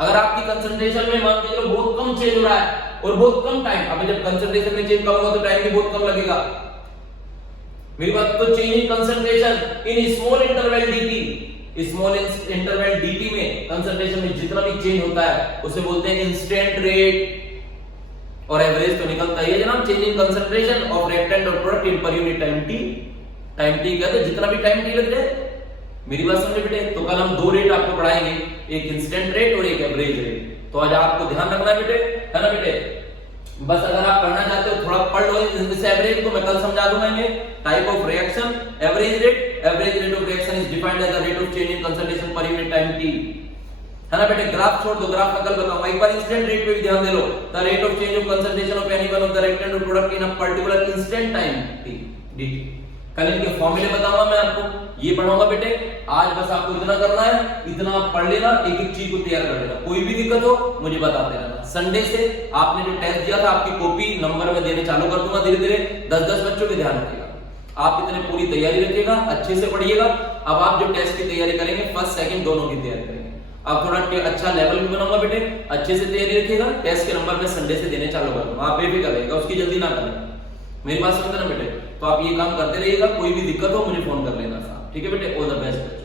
अगर आपकी कंसंट्रेशन में मान के चलो बहुत कम चेंज हो रहा है और बहुत कम टाइम, अभी जब कंसंट्रेशन में चेंज कम होगा तो टाइम भी बहुत कम लगेगा। मेरी बात, तो change in concentration in small interval dt, small interval dt में कंसंट्रेशन में जितना भी चेंज होता है उसे बोलते हैं इंस्टेंट रेट। और एवरेज तो निकलता ही है जनाब, change in concentration of reactant और product in per unit time t. Time t कहते हैं जितना भी टाइम टी लग जाए। मेरी बात समझे बेटे, तो कल हम दो रेट आपको पढ़ाएंगे, एक इंस्टेंट रेट और एक एवरेज रेट। तो आज आपको ध्यान रखना है बेटे, है ना बेटे। बस अगर आप पढ़ना चाहते हो थोड़ा पढ़ लो इस एवरेज को, मैं कल समझा दूंगा इन्हें। Type of reaction, average rate of reaction is defined as the rate of change in concentration per unit time T, है ना बेटे। ग्राफ छोड़ दो, ग्राफ का कल बताऊंगा। एक बार इंस्टेंट रेट पे भी ध्यान दे लो, the rate of change of concentration of any one of the reactant और product in a particular instant time t dt। कल इनके फॉर्मूले बताऊंगा मैं आपको, ये पढ़ाऊंगा बेटे। आज बस आपको इतना करना है, इतना आप पढ़ लेना, एक एक चीज को तैयार कर लेना। कोई भी दिक्कत हो मुझे बताते रहना। संडे से आपने जो टेस्ट दिया था आपकी कॉपी नंबर में देने चालू कर दूंगा धीरे धीरे। 10-10 बच्चों पे ध्यान रखिएगा, आप इतने पूरी तैयारी रखिएगा, अच्छे से पढ़िएगा। अब आप जो टेस्ट की तैयारी करेंगे फर्स्ट सेकंड दोनों की तैयारी करेंगे। अब थोड़ा अच्छा लेवल भी बनाऊंगा बेटे, अच्छे से तैयारी रखिएगा। टेस्ट के नंबर में संडे से देने चालू कर दूंगा, आप बेफिक्र रहिएगा, उसकी जल्दी ना करें। मेरी बात समझते ना बेटे, तो आप ये काम करते रहिएगा। कोई भी दिक्कत हो मुझे फोन कर लेना साहब, ठीक है बेटे। All the best.